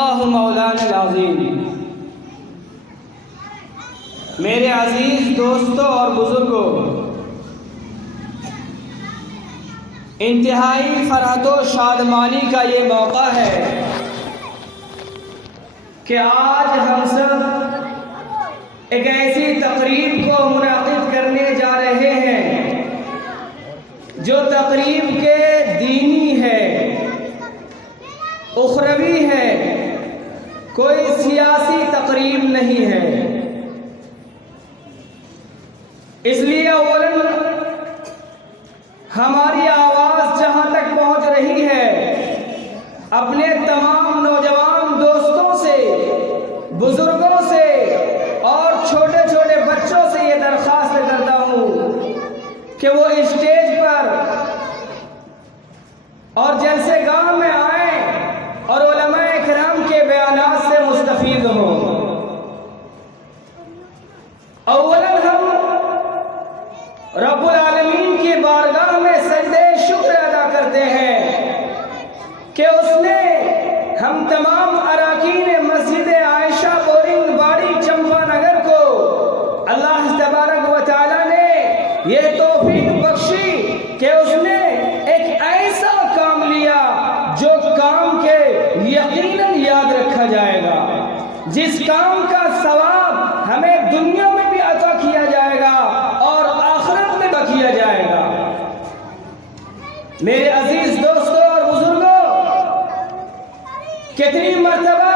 اللہ مولانا العظیم۔ میرے عزیز دوستوں اور بزرگوں، انتہائی فرحت و شادمانی کا یہ موقع ہے کہ آج ہم سب ایک ایسی تقریب کو منعقد کرنے جا رہے ہیں جو تقریب کے دینی ہے، اخروی ہے، کوئی سیاسی تقریب نہیں ہے۔ اس لیے اولاً ہماری آواز جہاں تک پہنچ رہی ہے، اپنے تمام نوجوان دوستوں سے، بزرگوں سے اور چھوٹے چھوٹے بچوں سے یہ درخواست کرتا ہوں کہ وہ اسٹیج پر اور جلسے گاہ میں آئیں اور علماء کرام کے بیانات سے مستفید ہوں۔ اولاً ہم رب العالمین کی بارگاہ میں سجدہ شکر ادا کرتے ہیں کہ اس نے ہم تمام اراکین مسجد عائشہ بورنگ باڑی چمپا نگر کو اللہ تبارک و تعالی نے یہ توفیق بخشی کہ اس نے ایک ایسا کام لیا جو کام کے یقیناً یاد رکھا جائے گا، جس کام کا ثواب ہمیں دنیا میں بھی عطا کیا جائے گا اور آخرت میں بھی کیا جائے گا۔ میرے عزیز دوستوں اور بزرگوں، کتنی مرتبہ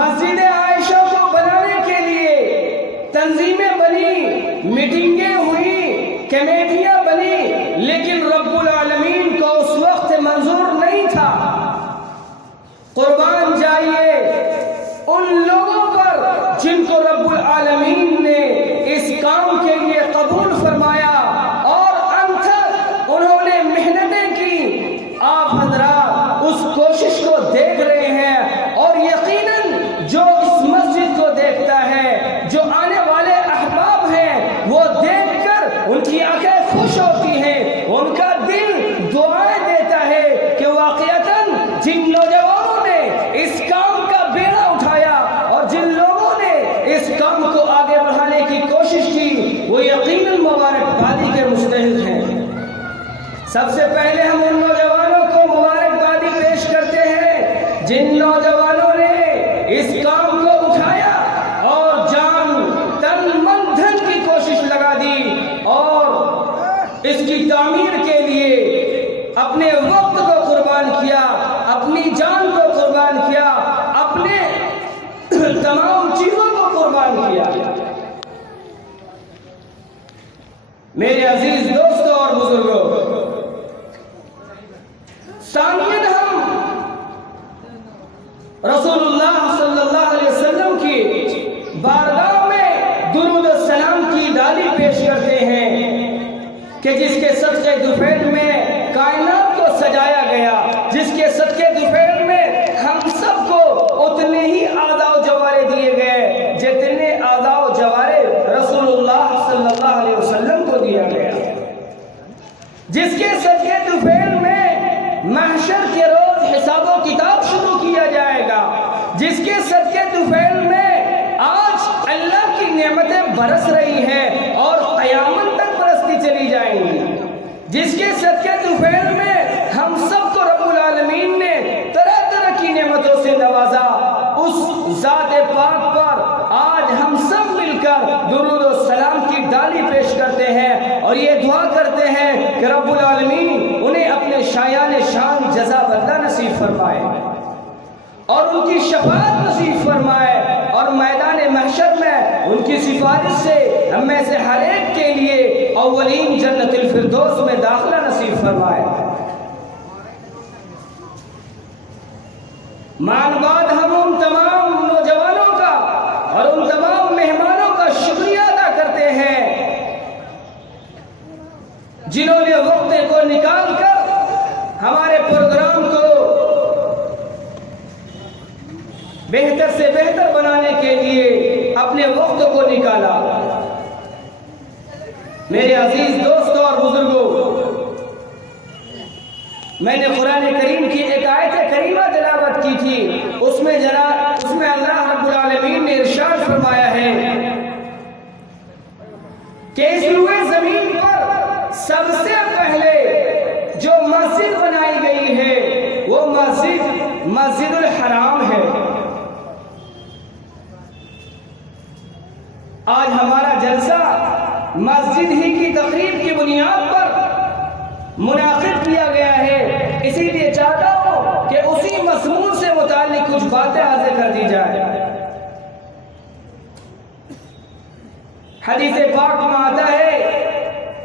مسجد عائشہ کو بنانے کے لیے تنظیمیں بنی، میٹنگیں ہوئی، کمیٹیاں بنی، لیکن رب العالمین کو اس وقت منظور نہیں تھا۔ قربان جائیے ان لوگوں پر جن کو رب العالمین نے اس کام کے لیے قبول فرمایا اور انتھک انہوں نے محنتیں کی۔ آپ حضرات اس کوشش کو دیکھ رہے ہیں اور یقیناً جو اس مسجد کو دیکھتا ہے، جو آنے والے احباب ہیں، وہ دیکھ کر ان کی آنکھیں خوش ہوتی ہیں، ان کا دل دعائیں دیتا ہے کہ واقعتاً جن نوجوانوں نے اس کام کا بیڑا اٹھایا اور جن لوگوں نے اس کام کو آگے بڑھانے کی کوشش کی، وہ یقیناً مبارکبادی کے مستحق ہیں۔ سب سے پہلے ہم ان نوجوانوں کو مبارکبادی پیش کرتے ہیں جن نوجوانوں نے اس کام کو اٹھایا اور جان تن من دھن کی کوشش لگا دی اور اس کی تعمیر کے لیے اپنے وقت کو قربان کیا، اپنی جان کو قربان کیا، اپنے تمام چیزوں کو قربان کیا۔ میرے عزیز دوستوں اور بزرگوں، ثانیاً ہم رسول اللہ صلی اللہ علیہ وسلم کی بارگاہ میں درود و سلام کی ڈالی پیش کرتے ہیں کہ جس کے صدقے دوپہر میں کائنات کو سجایا گیا، جس کے صدقے دوپہر میں ہم سب کو اتنے ہی اعضاء و جوارے دیے گئے جتنے اعضاء و جوارے رسول اللہ صلی اللہ علیہ وسلم کو دیا گیا، جس کے صدقے دوپہر میں محشر کے روز حساب و کتاب شروع کیا جائے گا، جس کے صدقے دوپہر میں آج اللہ کی نعمتیں برس رہی ہیں اور قیامت تک برستی چلی جائیں گی، جس کے صدقے دوپہر میں ہم سب کو رب العالمین نے طرح طرح کی نعمتوں سے نوازا، اس ذات پاک پر آج ہم سب مل کر درود و سلام کی ڈالی پیش کرتے ہیں اور یہ دعا کرتے ہیں کہ رب العالمین انہیں اپنے شایان شان جزا بدلہ نصیب فرمائے اور ان کی شفاعت نصیب فرمائے اور میدان محشر میں ان کی سفارش سے ہم میں سے ہر ایک کے لیے اولین جنت الفردوس میں داخلہ نصیب فرمائے۔ مان بعد ہم ان تمام نوجوانوں کا اور ان تمام مہمانوں کا شکریہ ادا کرتے ہیں جنہوں نے وقت کو نکال کر ہمارے پروگرام کو بہتر سے بہتر بنانے کے لیے اپنے وقت کو نکالا۔ میرے عزیز دوستوں اور بزرگوں، میں نے قرآن کریم کی ایک آیت مسجد الحرام ہے۔ آج ہمارا جلسہ مسجد ہی کی تقریب کی بنیاد پر منعقد کیا گیا ہے، اسی لیے چاہتا ہوں کہ اسی مضمون سے متعلق کچھ باتیں واضح کر دی جائے۔ حدیث پاک میں آتا ہے،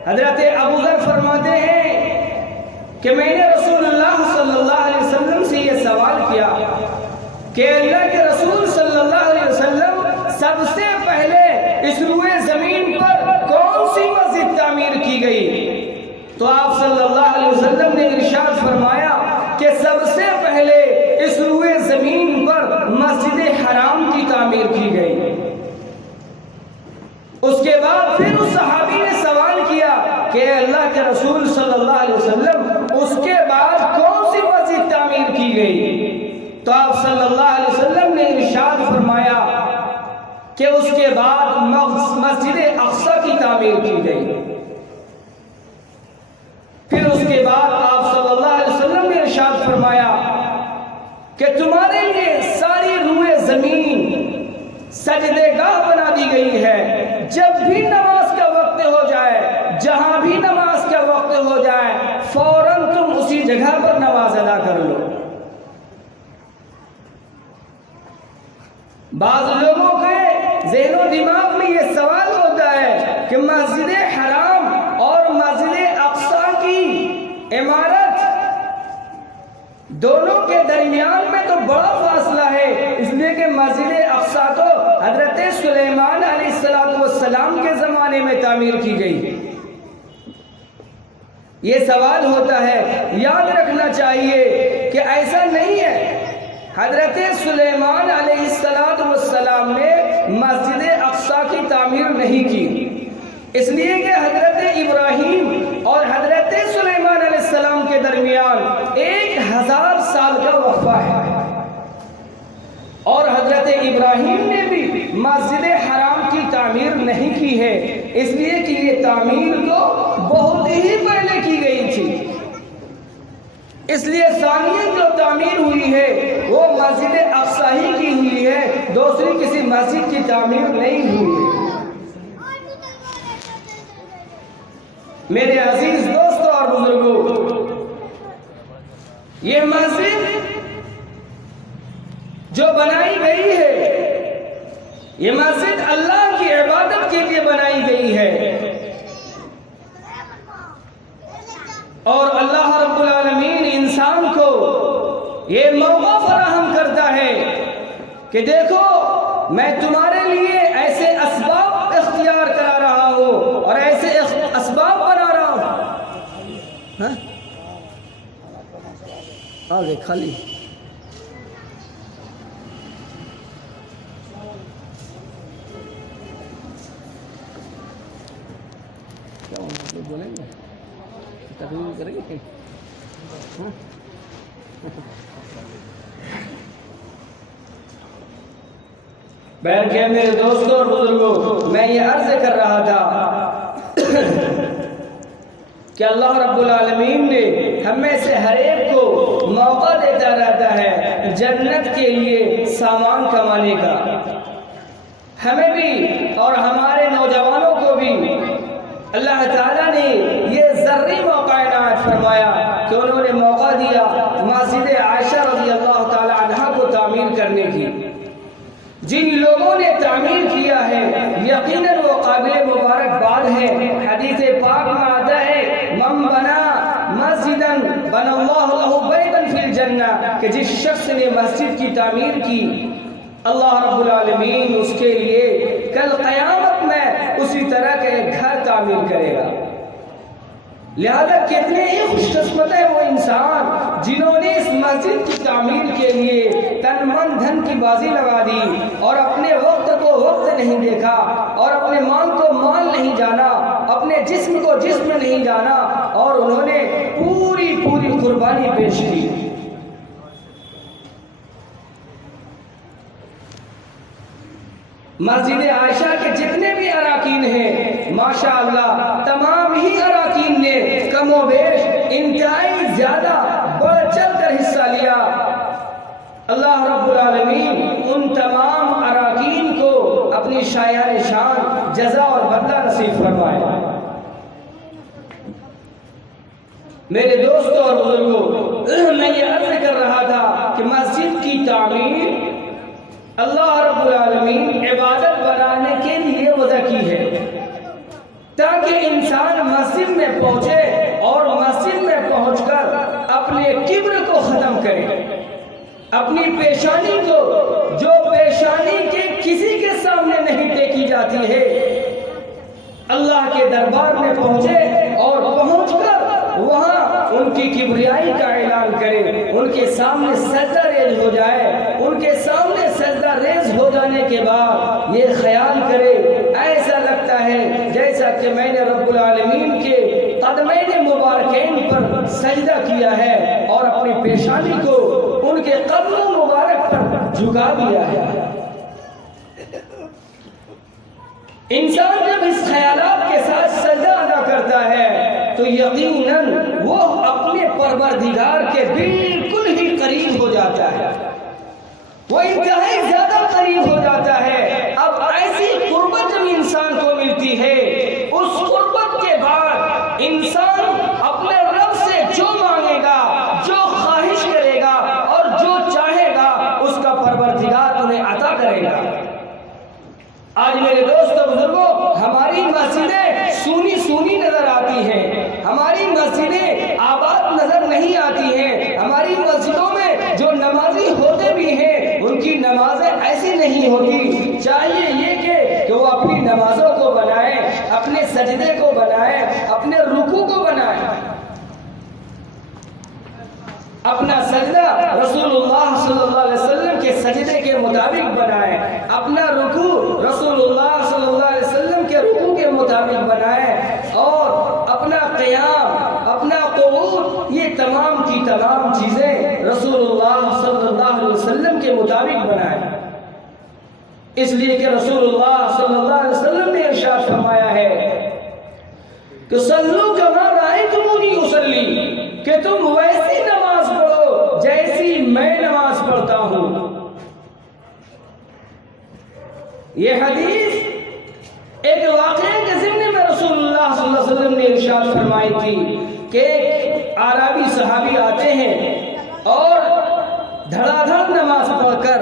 حضرت ابو ذر فرماتے ہیں کہ میں نے رسول اللہ صلی اللہ علیہ وسلم سے یہ سوال کیا کہ اللہ کے رسول صلی اللہ علیہ وسلم سب سے پہلے اس روئے زمین پر کون سی مسجد تعمیر کی گئی؟ تو آپ صلی اللہ علیہ وسلم نے ارشاد فرمایا کہ سب سے پہلے اس روئے زمین پر مسجد حرام کی تعمیر کی گئی۔ اس کے بعد پھر اس صحابی نے سوال کیا کہ اللہ کے رسول صلی اللہ علیہ وسلم اس کے بعد کون سی مسجد تعمیر کی گئی؟ تو آپ صلی اللہ علیہ وسلم نے ارشاد فرمایا کہ اس کے بعد مسجد اقصی کی تعمیر کی گئی۔ پھر اس کے بعد آپ صلی اللہ علیہ وسلم نے ارشاد فرمایا کہ تمہارے لیے ساری روئے زمین سجدے گاہ بنا دی گئی ہے، جب بھی نماز کا وقت ہو جائے، جہاں بھی نماز کا وقت ہو جائے، فوراً تم اسی جگہ پر نماز ادا کر لو۔ بعض لوگوں کے ذہن و دماغ میں یہ سوال ہوتا ہے کہ مسجد حرام اور مسجد اقصی کی عمارت دونوں کے درمیان میں تو بڑا فاصلہ ہے، اس لیے کہ مسجد اقصی تو حضرت سلیمان علیہ السلام کے زمانے میں تعمیر کی گئی۔ یہ سوال ہوتا ہے، یاد رکھنا چاہیے کہ ایسا نہیں ہے۔ حضرت سلیمان علیہ السلام نے مسجد اقصی کی تعمیر نہیں کی، اس لیے کہ حضرت ابراہیم اور حضرت سلیمان علیہ السلام کے درمیان 1000 سال کا وقفہ ہے، اور حضرت ابراہیم نے بھی مسجد حرام کی تعمیر نہیں کی ہے، اس لیے کہ یہ تعمیر تو بہت ہی پہلے کی گئی تھی، اس لیے ثانیہ جو تعمیر ہوئی ہے وہ مسجد اقصی ہی کی ہوئی ہے، دوسری کسی مسجد کی تعمیر نہیں ہوئی ہے۔ میرے عزیز دوستوں اور بزرگوں، یہ مسجد جو بنائی گئی ہے، یہ مسجد اللہ کی عبادت کے لیے بنائی گئی ہے، اور اللہ رب العالمین انسان کو یہ موقع فراہم کرتا ہے کہ دیکھو میں تمہارے لیے ایسے اسباب اختیار کرا رہا ہوں اور ایسے اسباب بنا رہا ہوں۔ آگے خالی کیا بولیں گے، تقریر کریں گے؟ بہر کے میرے دوستوں اور بزرگوں، میں یہ عرض کر رہا تھا کہ اللہ رب العالمین نے ہمیں سے ہر ایک کو موقع دیتا رہتا ہے جنت کے لیے سامان کمانے کا۔ ہمیں بھی اور ہمارے نوجوانوں کو بھی اللہ تعالیٰ نے یہ ذری موقع عنایت فرمایا کہ انہوں نے موقع دیا مسجد عائشہ رضی اللہ تعالیٰ عنہا کو تعمیر کرنے کی۔ جن لوگوں نے تعمیر کیا ہے یقیناً وہ قابل مبارکباد ہے۔ حدیث پاک میں آتا ہے من بنا مسجدا بنا اللہ له بیتا فی الجنہ، کہ جس شخص نے مسجد کی تعمیر کی اللہ رب العالمین اس کے لیے کل قیامت میں اسی طرح کا ایک گھر تعمیر کرے گا۔ لہذا کتنے ہی خوش قسمت ہے وہ انسان جنہوں نے اس مسجد کی تعمیر کے لیے تن من دھن کی بازی لگا دی اور اپنے وقت کو وقت نہیں دیکھا اور اپنے مال کو مال نہیں جانا، اپنے جسم کو جسم نہیں جانا، اور انہوں نے پوری قربانی پیش کی۔ مسجد عائشہ کے جتنے بھی اراکین ہیں ماشاءاللہ تمام ہی اراکین نے کم و بیش انتہائی زیادہ بڑھ چڑھ کر حصہ لیا۔ اللہ رب العالمین ان تمام اراکین کو اپنی شایان شان جزا اور بدلہ نصیب فرمائے۔ میرے دوستوں اور بزرگوں، میں یہ عرض کر رہا تھا کہ مسجد کی تعمیر اللہ رب العالمین عبادت بنانے کے لیے وضع کی ہے، تاکہ انسان مسجد میں پہنچے اور مسجد میں پہنچ کر اپنے کبر کو ختم کرے، اپنی پیشانی کو جو پیشانی کے کسی کے سامنے نہیں ٹیکی جاتی ہے، اللہ کے دربار میں پہنچے اور پہنچ کر وہاں ان کی کبریائی کا اعلان کرے، ان کے سامنے سجدہ ریز ہو جائے، ان کے سامنے سجدہ ریز ہو جانے کے بعد یہ خیال کرے ایسا لگتا ہے جیسا کہ میں نے رب العالمین کے قدمین مبارکین پر سجدہ کیا ہے اور اپنی پیشانی کو ان کے قدموں مبارک پر جھکا دیا ہے۔ انسان جب اس خیالات کے ساتھ سجدہ ادا کرتا ہے تو یقیناً وہ اپنے پروردگار کے بالکل ہی قریب ہو جاتا ہے، وہ انتہائی زیادہ قریب ہو جاتا ہے۔ اب ایسی قربت جب انسان کو ملتی ہے، اس قربت کے بعد انسان اپنے رب سے جو مانگے گا، جو خواہش کرے گا اور جو چاہے گا، اس کا پروردگار انہیں عطا کرے گا۔ آج میرے دوستوں بزرگوں، ہماری مسجدیں سونی سونی نظر آتی ہیں، ہماری مسجدیں آباد نظر نہیں آتی ہیں، ہماری مسجدوں میں جو نمازی ہوتے بھی ہیں ان کی نمازیں ایسی نہیں ہوتی۔ چاہیے یہ کہ وہ اپنی نمازوں کو بنائیں، اپنے سجدے کو بنائیں، اپنے رکوع کو بنائیں، اپنا سجدہ رسول اللہ صلی اللہ علیہ وسلم کے سجدے کے مطابق بنائیں، اپنا رکوع رسول اللہ صلی اللہ علیہ وسلم کے رکوع کے مطابق بنائیں، اور اپنا قیام، اپنا قعود، یہ تمام کی تمام چیزیں رسول اللہ صلی اللہ علیہ وسلم کے مطابق بنائیں۔ اس لیے کہ رسول اللہ صلی اللہ علیہ وسلم نے ارشاد فرمایا ہے کہ صلو کما رأیتمونی اصلی، کہ تم ویسی نماز پڑھو جیسی میں نماز پڑھتا ہوں۔ یہ حدیث ایک واقعے کے ضمن میں رسول اللہ صلی اللہ علیہ وسلم نے ارشاد فرمائی تھی کہ ایک عربی صحابی آتے ہیں اور دھڑا دھڑ نماز پڑھ کر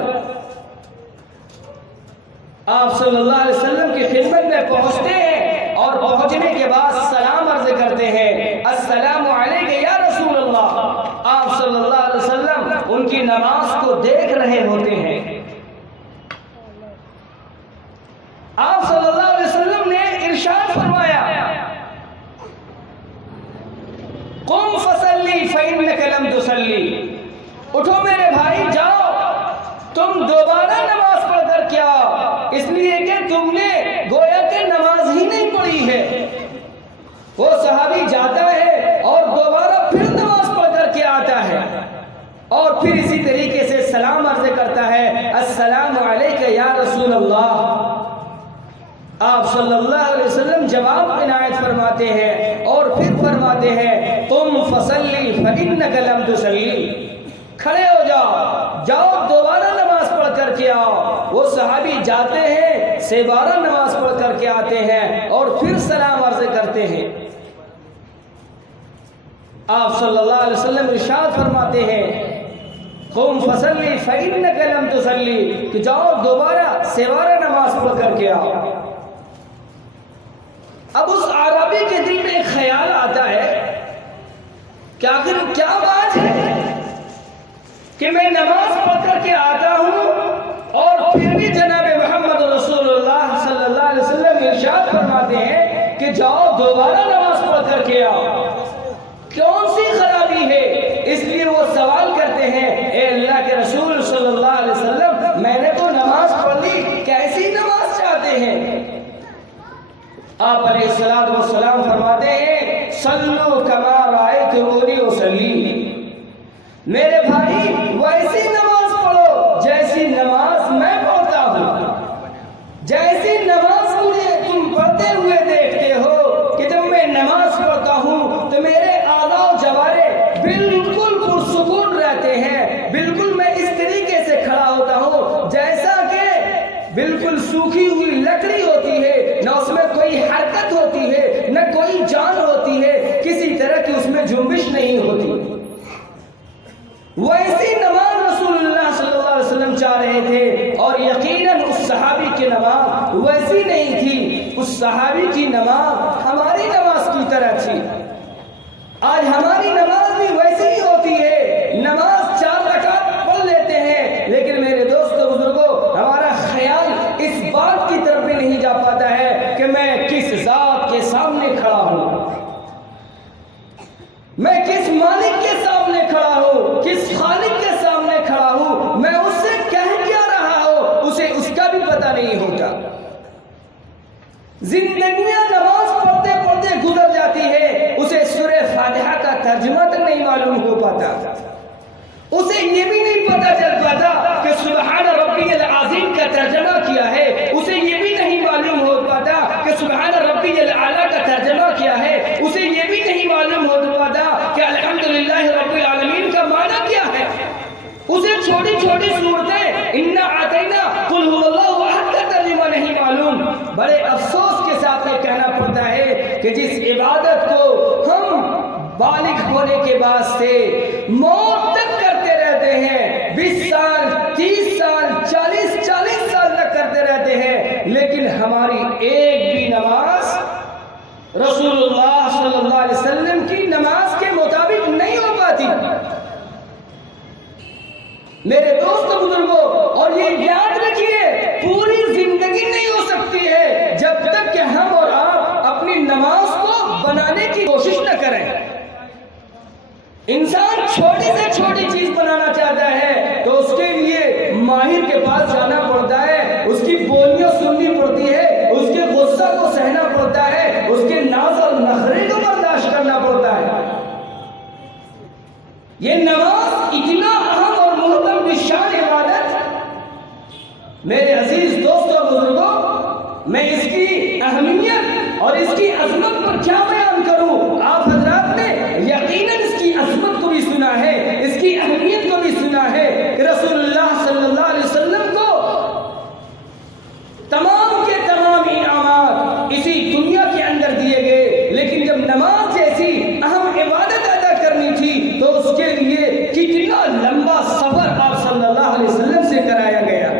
آپ صلی اللہ علیہ وسلم کی خدمت میں پہنچتے ہیں، اور پہنچنے کے بعد سلام عرض کرتے ہیں، السلام علیکم یا رسول اللہ۔ آپ صلی اللہ علیہ وسلم ان کی نماز کو دیکھ رہے ہوتے ہیں۔ آپ صلی اللہ علیہ وسلم نے ارشاد فرمایا، قم فصلی فإنک لم تصلی، اٹھو میرے بھائی، جاؤ تم دوبارہ نماز پڑھ کر کیا، اس لیے کہ تم نے گویا کہ نماز ہی نہیں پڑھی ہے۔ وہ صحابی جاتا ہے اور دوبارہ پھر نماز پڑھ کر کے آتا ہے، اور پھر اسی طریقے سے سلام عرض کرتا ہے، السلام علیکم یا رسول اللہ۔ آپ صلی اللہ علیہ وسلم جواب عنایت فرماتے ہیں اور پھر فرماتے ہیں، قم فصلی فإنک لم تصلی، کھڑے ہو جاؤ، جاؤ دوبارہ نماز پڑھ کر کے آؤ۔ وہ صحابی جاتے ہیں، سیبارہ نماز پڑھ کر کے آتے ہیں اور پھر سلام عرض کرتے ہیں۔ آپ صلی اللہ علیہ وسلم ارشاد فرماتے ہیں، قم فصلی فإنک لم تصلی، کہ جاؤ دوبارہ سیبارہ نماز پڑھ کر کے آؤ۔ اب اس عربی کے دل میں ایک خیال آتا ہے کہ آخر کیا بات ہے کہ میں نماز پڑھ کر کے آتا ہوں اور پھر بھی جناب محمد رسول اللہ صلی اللہ علیہ وسلم ارشاد فرماتے ہیں کہ جاؤ دوبارہ نماز پڑھ کر کے آؤ، کون سی خرابی ہے؟ اس لیے وہ سوال کرتے ہیں، اے اللہ کے رسول صلی اللہ علیہ وسلم، میں نے تو نماز پڑھ لی، کیسی نماز چاہتے ہیں؟ آپ علیہ السلام فرماتے ہیں، صلو کما رأیتمونی اصلی، میرے بھائی ویسی نماز پڑھو جیسی نماز میں پڑھتا ہوں، جیسی نماز مجھے تم پڑھتے ہوئے دیکھتے ہو کہ جب میں نماز پڑھتا ہوں تو میرے اعضاء و جوارح بالکل پرسکون رہتے ہیں، بالکل بالکل سوکھی ہوئی لکڑی ہوتی ہے، نہ اس میں کوئی حرکت ہوتی ہے، نہ کوئی جان ہوتی ہے، کسی طرح کی اس میں جنبش نہیں ہوتی. ویسی نماز رسول اللہ صلی اللہ علیہ وسلم چاہ رہے تھے، اور یقیناً اس صحابی کی نماز ویسی نہیں تھی. اس صحابی کی نماز ہماری نماز کی طرح تھی. آج ہماری نماز بھی ویسی ہی ہوتی ہے، نماز 4 رکعت پڑھ لیتے ہیں، لیکن میرے دوستو بزرگوں، ہمارا خیال اس بات کی طرف بھی نہیں جا پاتا ہے کہ میں کس ذات کے سامنے کھڑا ہوں، میں کس مالک کے سامنے کھڑا ہوں، کس خالق کے سامنے کھڑا ہوں، میں اس سے کہہ کیا رہا ہوں، اسے اس کا بھی پتہ نہیں ہوتا. زندگیاں نماز پڑھتے پڑھتے گزر جاتی ہے، اسے سورہ فاتحہ کا ترجمہ تک نہیں معلوم ہو پاتا، اسے یہ بھی نہیں پتا چل پاتا کہ سبحان ربی العظیم کا ترجمہ کیا ہے، اسے یہ بھی نہیں معلوم ہو پاتا کہ سبحان ربی الاعلیٰ کا ترجمہ کیا ہے، اسے یہ بھی نہیں معلوم ہو پاتا کہ الحمدللہ رب العالمین کا معنی کیا ہے. اسے چھوٹی چھوٹی صورتیں انا اعطینا قل هو اللہ احد کا ترجمہ نہیں معلوم. بڑے افسوس کے ساتھ یہ کہنا پڑتا ہے کہ جس عبادت کو ہم بالغ ہونے کے بعد سے موت تک کرتے رہتے ہیں، 20 سال 30 سال 40 سال تک کرتے رہتے ہیں، لیکن ہماری ایک بھی نماز رسول اللہ صلی اللہ علیہ وسلم کی نماز کے مطابق نہیں ہو پاتی. میرے دوست بزرگوں، اور یہ یاد رکھیے، پوری زندگی نہیں ہو سکتی ہے جب تک کہ ہم اور آپ اپنی نماز کو بنانے کی کوشش نہ کریں. انسان چھوٹی سے چھوٹی چیز بنانا چاہتا ہے تو اس کے لیے ماہر کے پاس جانا پڑتا ہے، اس کی بولیاں سننی پڑتی ہے، اس کے غصہ کو سہنا پڑتا ہے، اس کے ناز اور نخرے کو برداشت کرنا پڑتا ہے. یہ نماز اتنا اہم اور محترم شان عبادت، میرے عزیز دوستوں بزرگوں، میں اس کی اہمیت اور اس کی عظمت پر کیا بیان کروں. آپ حضرات نے یقیناً اس کی عظمت کو بھی سنا ہے، اس کی اہمیت کو بھی سنا ہے کہ رسول اللہ صلی اللہ علیہ وسلم کو تمام کے تمام انعامات اسی دنیا کے اندر دیے گئے، لیکن جب نماز جیسی اہم عبادت ادا کرنی تھی تو اس کے لیے کتنا لمبا سفر آپ صلی اللہ علیہ وسلم سے کرایا گیا.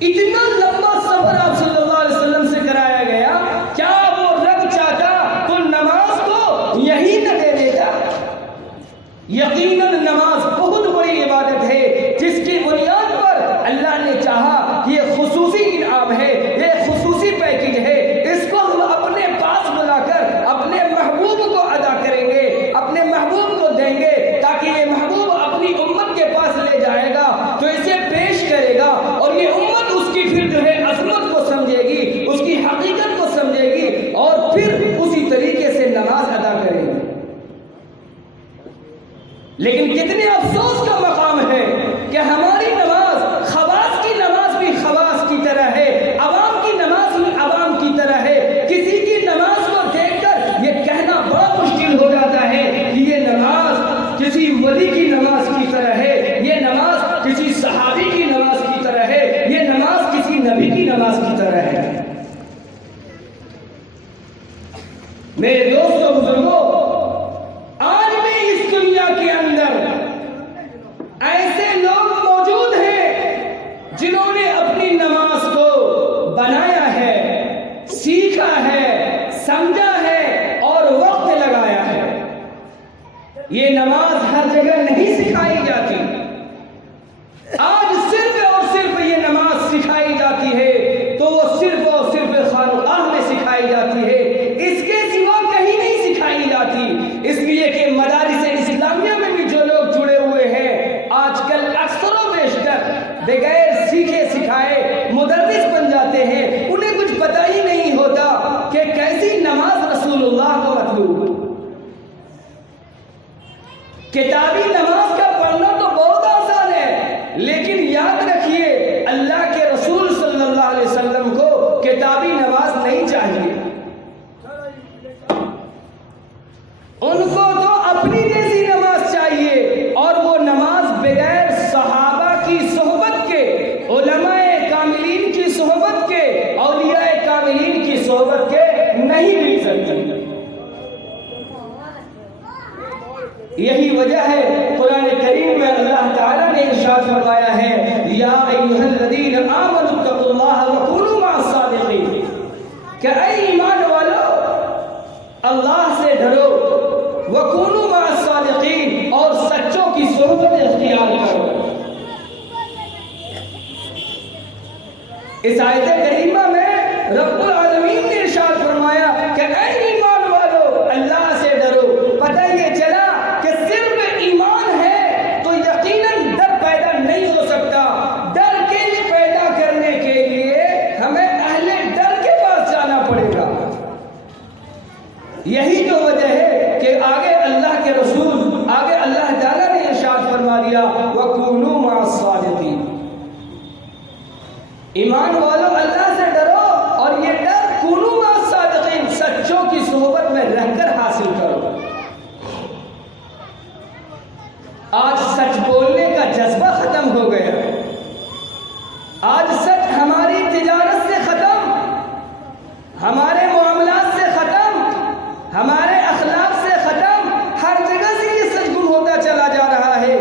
اتنا لمبا سفر آپ صلی اللہ علیہ وسلم سے کرایا گیا، کیا وہ رب چاہتا تو نماز کو یہی نہ دے دیتا؟ یقیناً نماز بہت بڑی عبادت ہے جس کی بنیاد پر اللہ نے چاہا کہ یہ خصوصی انعام ہے، یہ خصوصی پیکج ہے، اس کو ہم اپنے پاس بلا کر اپنے محبوب کو ادا کریں گے، اپنے محبوب کو دیں گے، تاکہ یہ محبوب اپنی امت کے پاس لے جائے گا تو اسے پیش کرے گا، اور یہ امت اس کی پھر جو ہے عظمت کو سمجھے گی، اس کی حقیقت کو سمجھے گی، اور پھر اسی طریقے سے نماز ادا کرے گی. لیکن کتنے افسوس کا مقام ہے کہ ہماری نماز خواص کی نماز بھی خواص کی طرح ہے، عوام کی نماز بھی عوام کی طرح ہے. کسی کی نماز کو دیکھ کر یہ کہنا بڑا مشکل ہو جاتا ہے کہ یہ نماز کسی ولی کی نماز کی طرح ہے، یہ نماز کسی صحابی کی نماز کی طرح ہے، یہ نماز کسی نبی کی نماز کی طرح ہے. میرے دوستوں بزرگوں، آج بھی اس دنیا کے اندر ایسے لوگ موجود ہیں جنہوں نے اپنی نماز کو بنایا ہے، سیکھا ہے، سمجھا ہے اور وقت لگایا ہے. یہ نماز ہر جگہ نہیں سکھائی جاتی. آج صرف اور صرف یہ نماز سکھائی جاتی ہے تو وہ صرف اور صرف خانقاہ میں سکھائی جاتی ہے، اس کے سوا کہیں فرمایا ہے یا ایھا الذین آمنوا اتقوا اللہ وکونوا مع الصادقین کہ اے ایمان والو اللہ سے ڈرو وکونوا مع الصادقین اور سچوں کی صحبت اختیار کرو۔ اس آیت کریمہ میں رب العالمین نے ارشاد فرمایا کہ اے ایمان والو اللہ سے ڈرو۔ پتہ یہ چلا کہ صرف ایمان ہے تو یقیناً ڈر پیدا نہیں ہو سکتا۔ ڈر کے پیدا کرنے کے لیے ہمیں اہل ڈر کے پاس جانا پڑے گا۔ یہی تو وجہ ہے کہ آگے اللہ کے رسول آگے اللہ تعالیٰ نے ارشاد فرما دیا وَكُونُوا مَعَ الصَّادِقِينَ، ایمان والو اللہ سے ڈرو اور یہ ڈر کونوا مع الصادقین سچوں کی صحبت میں رہ کر حاصل کرو۔ آج سچ بولنے کا جذبہ ختم ہو گیا، آج سچ ہماری تجارت سے ختم، ہمارے معاملات سے ختم، ہمارے اخلاق سے ختم، ہر جگہ سے یہ سچ گم ہوتا چلا جا رہا ہے۔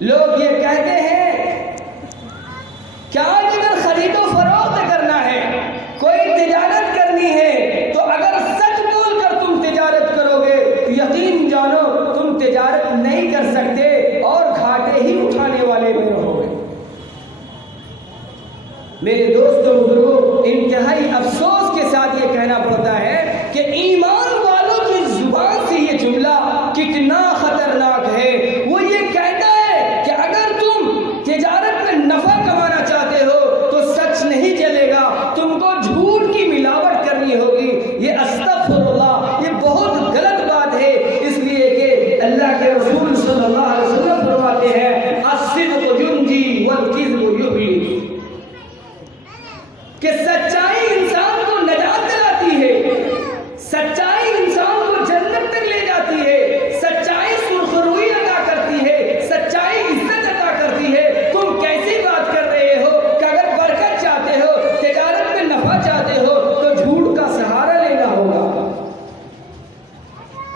لوگ یہ کہتے ہیں کہ آج اگر خرید و فروخت کرنا ہے، کوئی تجارت کرنی ہے تو اگر سچ بول کر تم تجارت کرو گے تو یقین جانو تم تجارت نہیں کر سکتے اور گھاٹے ہی اٹھانے والے بھی رہو گے۔ میرے دوستوں بزرگوں، انتہائی افسوس کے ساتھ یہ کہنا پڑتا ہے کہ ایمان والوں کی زبان سے یہ جملہ کتنا خطرناک ہے۔ وہ یہ کہتا ہے کہ اگر تم تجارت میں نفع کمانا چاہتے ہو تو سچ نہیں چلے گا، تم کو جھوٹ کی ملاوٹ کرنی ہوگی۔ یہ استغفر اللہ، یہ بہت غلط بات ہے، اس لیے کہ اللہ کے رسول صلی اللہ علیہ وسلم فرماتے ہیں الصدق ینجی والکذب یحیی، کہ سچائی انسان کو نجات دلاتی ہے، سچائی انسان کو جنت تک لے جاتی ہے، سچائی سرخروئی عطا کرتی ہے، سچائی عزت عطا کرتی ہے۔ تم کیسی بات کر رہے ہو کہ اگر برکت چاہتے ہو، تجارت میں نفع چاہتے ہو تو جھوٹ کا سہارا لینا ہوگا؟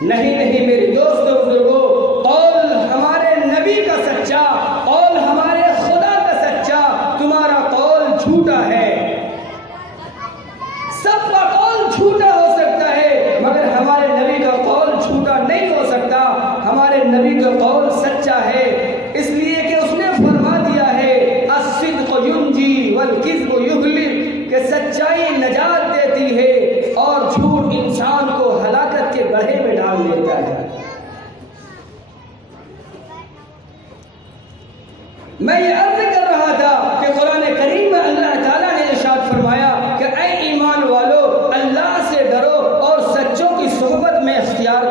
نہیں نہیں میرے دوستوں بزرگوں، قول ہمارے نبی کا سچا، قول ہمارے خدا کا سچا، تمہارا قول جھوٹا ہے۔ سب کا قول جھوٹا ہو سکتا ہے مگر ہمارے نبی کا قول جھوٹا نہیں ہو سکتا، ہمارے نبی کا قول سچا ہے، اس لیے کہ اس نے فرما دیا ہے الصدق ینجی والکذب یہلک، کہ سچائی نجات دیتی ہے اور جھوٹ انسان کو ہلاکت کے گڑھے میں ڈال دیتا ہے۔ میں یہ عرض کر رہا تھا کہ قرآن کریم میں اللہ تعالیٰ نے ارشاد فرمایا کہ اے ایمان والو اللہ سے ڈرو اور سچوں کی صحبت میں اختیار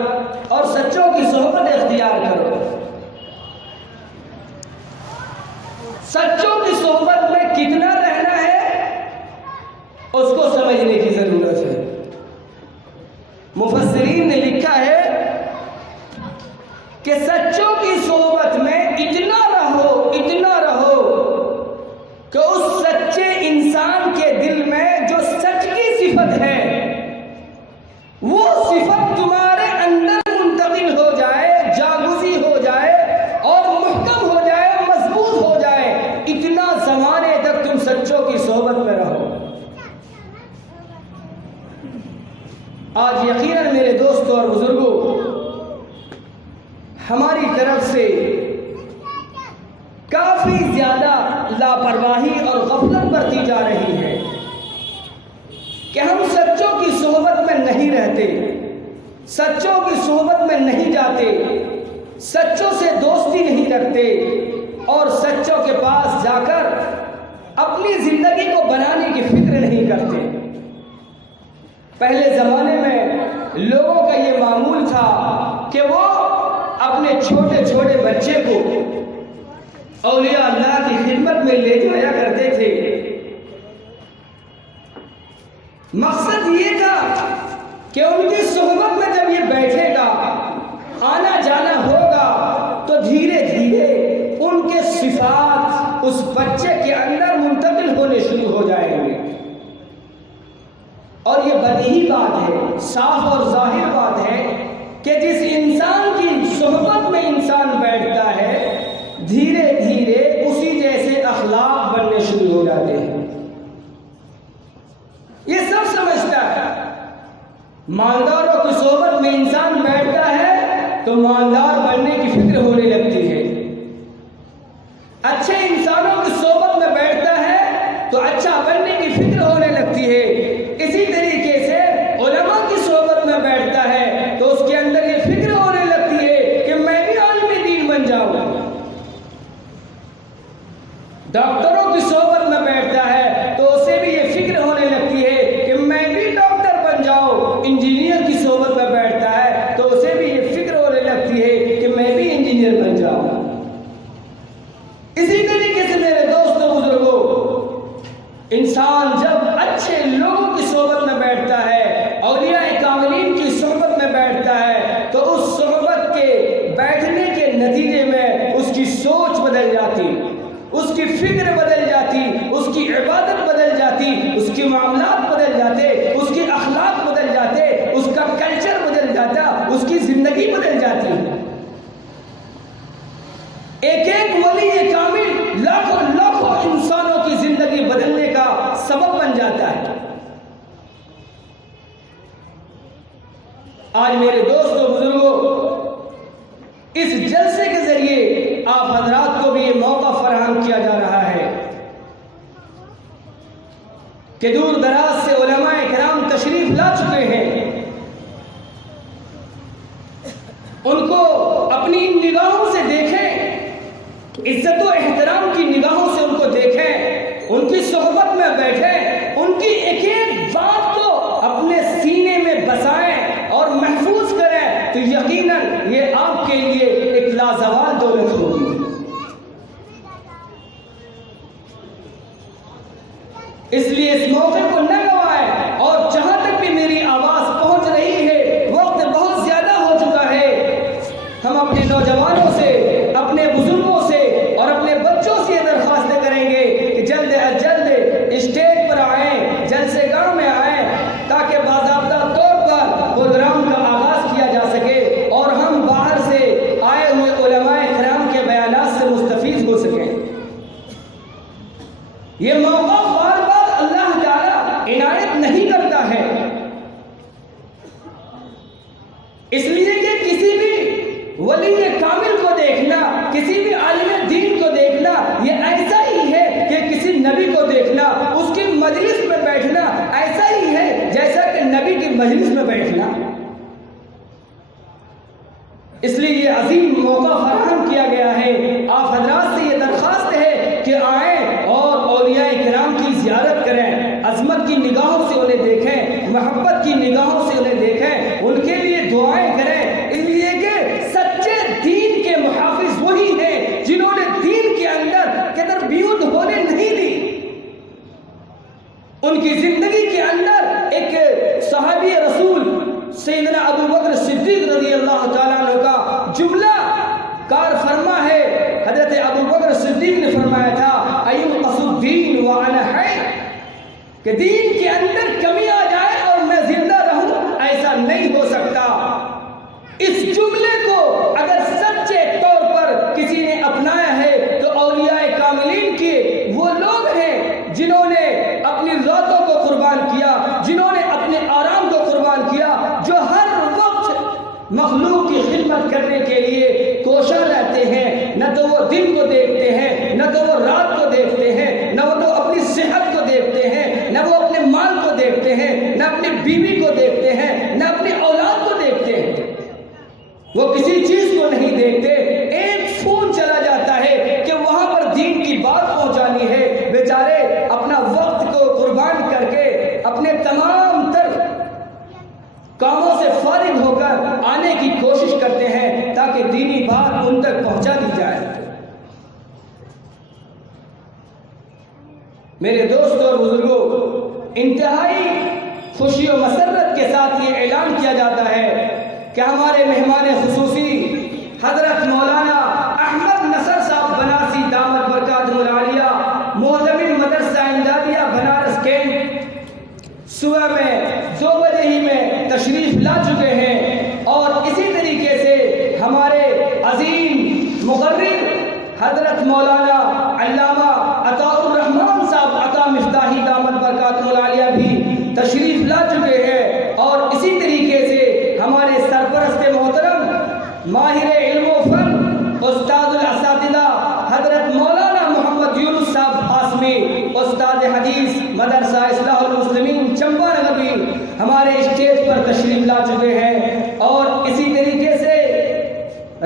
کرو۔ سچوں کی صحبت میں کتنا رہنا ہے اس کو سمجھنے کی ضرورت ہے۔ مفسرین نے لکھا ہے کہ سچوں کی صحبت میں اتنا رہو کہ اس سچے انسان کے دل میں جو سچ کی صفت ہے وہ صفت تمہارے اندر منتقل ہو جائے، جاگزی ہو جائے اور محکم ہو جائے، مضبوط ہو جائے، اتنا زمانے تک تم سچوں کی صحبت میں رہو۔ آج یقیناً میرے دوستوں اور بزرگوں ہماری طرف سے کافی زیادہ لاپرواہی اور غفلت برتی جا رہی ہے کہ ہم سچوں کی صحبت میں نہیں رہتے، سچوں کی صحبت میں نہیں جاتے، سچوں سے دوستی نہیں رکھتے اور سچوں کے پاس جا کر اپنی زندگی کو بنانے کی فکر نہیں کرتے۔ پہلے زمانے میں لوگوں کا یہ معمول تھا کہ وہ اپنے چھوٹے چھوٹے بچے کو اولیاء اللہ کی خدمت میں لے جایا کرتے تھے۔ مقصد یہ تھا کہ ان کی صحبت میں جب یہ بیٹھے گا، آنا جانا ہوگا تو دھیرے دھیرے ان کے صفات اس بچے کے اندر منتقل ہونے شروع ہو جائیں گے۔ اور یہ بدیہی بات ہے، صاف اور ظاہر بات ہے کہ جس انسان کی صحبت میں انسان بیٹھتا ہے دھیرے دھیرے مالداروں کی صحبت میں انسان بیٹھتا ہے تو مالدار بننے کی فکر ہونے لگتی ہے، اچھے انسانوں کی صحبت میں بیٹھتا ہے تو اچھا بننے کی فکر ہونے لگتی ہے۔ اسی طریقے سے علماء کی صحبت میں بیٹھتا ہے تو اس کے اندر یہ فکر ہونے لگتی ہے کہ میں بھی عالم دین بن جاؤں۔ ڈاکٹروں کی صحبت میں بیٹھتا ہے تو اسے بھی یہ فکر ہونے لگتی ہے کہ میں بھی ڈاکٹر بن جاؤں۔ انجینئر کی صحبت میں بیٹھتا ہے تو اسے بھی یہ فکر ہونے لگتی ہے کہ میں بھی انجینئر بن جاؤں۔ اسی طریقے سے میرے دوستوں بزرگوں، انسان جب اچھے لوگوں کی صحبت میں بیٹھتا ہے، اولیاء کاملین کی صحبت میں بیٹھتا ہے، تو اس صحبت کے بیٹھنے کے نتیجے میں اس کی سوچ بدل جاتی، اس کی فکر بدل جاتی، اس کی عبادت بدل جاتی، اس کے معاملات بدل جاتے، اس کے اخلاق بدل جاتے، اس کا کلچر بدل جاتا، اس کی زندگی بدل جاتی۔ ایک ایک ولی کامل لاکھوں لاکھوں انسانوں کی زندگی بدلنے کا سبب بن جاتا ہے۔ آج میرے دوستوں بزرگوں، اس جلسے کے ذریعے آپ حضرات کو بھی یہ موقع فراہم کیا جا رہا ہے کہ دور دراز سے علماء کرام تشریف لا چکے ہیں، ان کو اپنی نگاہوں سے دیکھیں، عزت و احترام کی نگاہوں سے ان کو دیکھیں، ان کی صحبت میں بیٹھیں، ان کی ایک ایک بات کو اپنے سینے میں بسائیں اور محفوظ کریں، تو یقیناً یہ آپ کے لیے ایک لازوال دولت ہوگی۔ اس لیے اس موقع کو نہ گوائیں، اور جہاں تک بھی میری آواز پہنچ رہی ہے، وقت بہت زیادہ ہو چکا ہے، ہم اپنے نوجوانوں سے، اپنے بزرگوں سے اور اپنے بچوں سے یہ درخواست کریں گے کہ جلد از جلد اسٹیج پر آئیں، جلسے گاہ میں آئیں، تاکہ باضابطہ طور پر پروگرام کا آغاز کیا جا سکے اور ہم باہر سے آئے ہوئے علماء کرام کے بیانات سے مستفید ہو سکیں۔ یہ موقع بار بار اللہ تعالی عنایت نہیں کرتا ہے، اس لیے کہ کسی بھی ولی کامل کو دیکھنا، کسی بھی عالم دین کو دیکھنا، یہ ایسا ہی ہے کہ کسی نبی کو دیکھنا، اس کی مجلس میں بیٹھنا ایسا ہی ہے جیسا کہ نبی کی مجلس میں بیٹھنا۔ اس لیے یہ عظیم موقع فراہم کیا گیا ہے، آپ حضرات سے یہ درخواست ہے کہ آئیں اور اولیاء کرام کی زیارت کریں، عظمت کی نگاہوں سے انہیں دیکھیں، محبت کی نگاہوں سے انہیں دیکھیں، ان کے لیے دعائیں کریں، اس لیے کہ سچے دین کے محافظ وہی ہیں جنہوں نے دین کے اندر تربیت ہونے نہیں دی۔ ان کی زندگی کے اندر ایک صحابی رسول سیدنا ابو بکر صدیق رضی اللہ تعالیٰ عنہ کا جملہ کار فرما ہے، حضرت ابو بکر صدیق نے فرمایا تھا ایُنقص الدین وانا حی، کہ دین کے اندر کمی آ جائے اور میں زندہ رہوں، ایسا نہیں ہو سکتا۔ اس جملے کو اگر سچے طور پر کسی نے اپنایا ہے تو اولیاء کاملین کے وہ لوگ ہیں جنہوں نے اپنی راتوں کو قربان کیا، جنہوں نے اپنے آرام کو قربان کیا، جو ہر وقت مخلوق کی خدمت کرنے کے لیے کوشاں رہتے ہیں، نہ تو وہ دن کو دیکھتے ہیں، نہ تو وہ رات کو دیکھتے ہیں، نہ وہ تو اپنی صحت کو دیکھتے ہیں، نہ وہ اپنے مال کو دیکھتے ہیں، نہ اپنی بیوی کو دیکھتے ہیں، نہ اپنی اولاد کو دیکھتے ہیں، وہ کسی چیز کو نہیں دیکھتے۔ ایک فون چلا جاتا ہے کہ وہاں پر دین کی بات پہنچانی ہے، بیچارے اپنا وقت کو قربان کر کے اپنے تمام تر کاموں سے فارغ ہو کر آنے کی کوشش کرتے ہیں تاکہ دینی بات ان تک پہنچا دی جائے۔ میرے دوستوں اور بزرگوں، انتہائی خوشی و مسرت کے ساتھ یہ اعلان کیا جاتا ہے کہ ہمارے مہمان خصوصی حضرت مولانا احمد نصر صاحب بنارسی دامت برکاتہ العالیہ، محتمل مدرسہ امدادیہ بنارس کیمپ، صبح میں 2 بجے ہی میں تشریف لا چکے ہیں، اور اسی طریقے سے ہمارے عظیم مقرر حضرت مولانا علامہ عطاء الرحمن صاحب عطا مفتاحی دامت برکاتہ العالیہ بھی تشریف لا چکے ہیں، اور اسی طریقے ہمارے اسٹیج پر تشریف لا چکے ہیں، اور اسی طریقے سے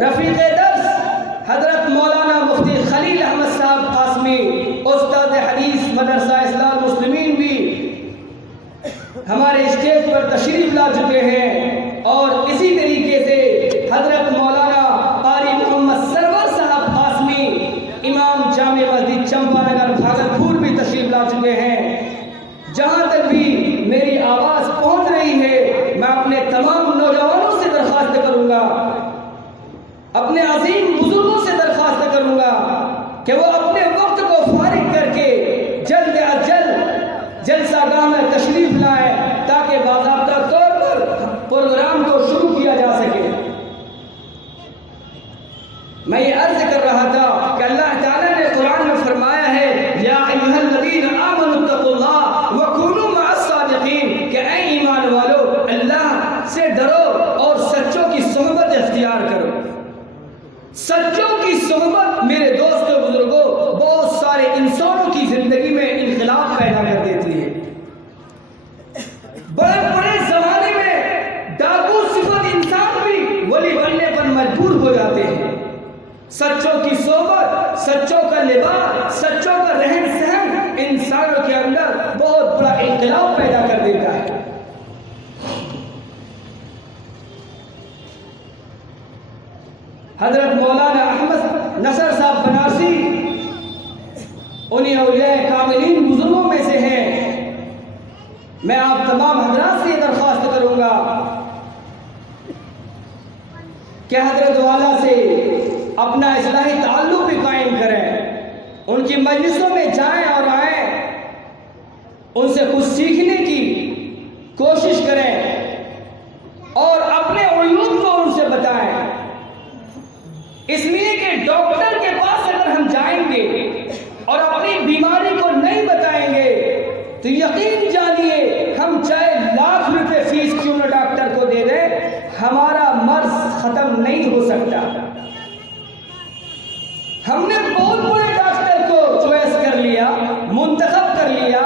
رفیق درس حضرت مولانا مفتی خلیل احمد صاحب قاسمی استاد حدیث مدرسہ اصلاح المسلمین بھی ہمارے اسٹیج پر تشریف لا چکے ہیں، اور اسی طریقے سے حضرت مولانا قاری محمد سرور صاحب قاسمی امام جامع مسجد چمپا نگر بھاگلپور بھی تشریف لا چکے ہیں۔ جہاں تک بھی میری آواز پہنچ رہی ہے، میں اپنے تمام نوجوانوں سے درخواست کروں گا، اپنے عظیم بزرگوں سے درخواست کروں گا کہ وہ اپنے وقت کو فارغ کر کے جلد از جلد جلسہ گاہ میں تشریف لائیں تاکہ باضابطہ طور پر پروگرام کو شروع کیا جا سکے۔ میں یہ عرض کر رہا تھا کہ اللہ تعالیٰ نے قرآن میں فرمایا ہے یا ایھا الذین آمنوا اتقوا اللہ وکونوا مع الصادقین، کہ اے ایمان والو اللہ سے ڈرو اور سچوں کی صحبت اختیار کرو۔ سچوں کی صحبت میرے دوستوں بزرگوں بہت سارے انسانوں کی زندگی میں انقلاب پیدا کر دیتی ہے۔ بڑے بڑے زمانے میں ڈاکو صفت انسان بھی ولی بننے پر مجبور ہو جاتے ہیں۔ سچوں کی صحبت، سچوں کا لباس، سچوں کا رہن سہن انسانوں کے اندر بہت بڑا انقلاب پیدا کر دیتا ہے۔ حضرت مولانا احمد نصر صاحب بنارسی انہیں اولیاء کاملین بزرگوں میں سے ہیں۔ میں آپ تمام حضرات سے یہ درخواست کروں گا کہ حضرت والا سے اپنا اصلاحی تعلق بھی قائم کریں، ان کی مجلسوں میں جائیں اور آئیں، ان سے کچھ سیکھنے کی کوشش کریں اور اپنے عیوب کو ان سے بتائیں۔ اس لیے کہ ڈاکٹر کے پاس اگر ہم جائیں گے اور اپنی بیماری کو نہیں بتائیں گے تو یقین جانیے ہم چاہے لاکھ روپے فیس کیوں نہ ڈاکٹر کو دے دیں، ہمارا مرض ختم نہیں ہو سکتا۔ ہم نے بہت بڑے ڈاکٹر کو چوائس کر لیا، منتخب کر لیا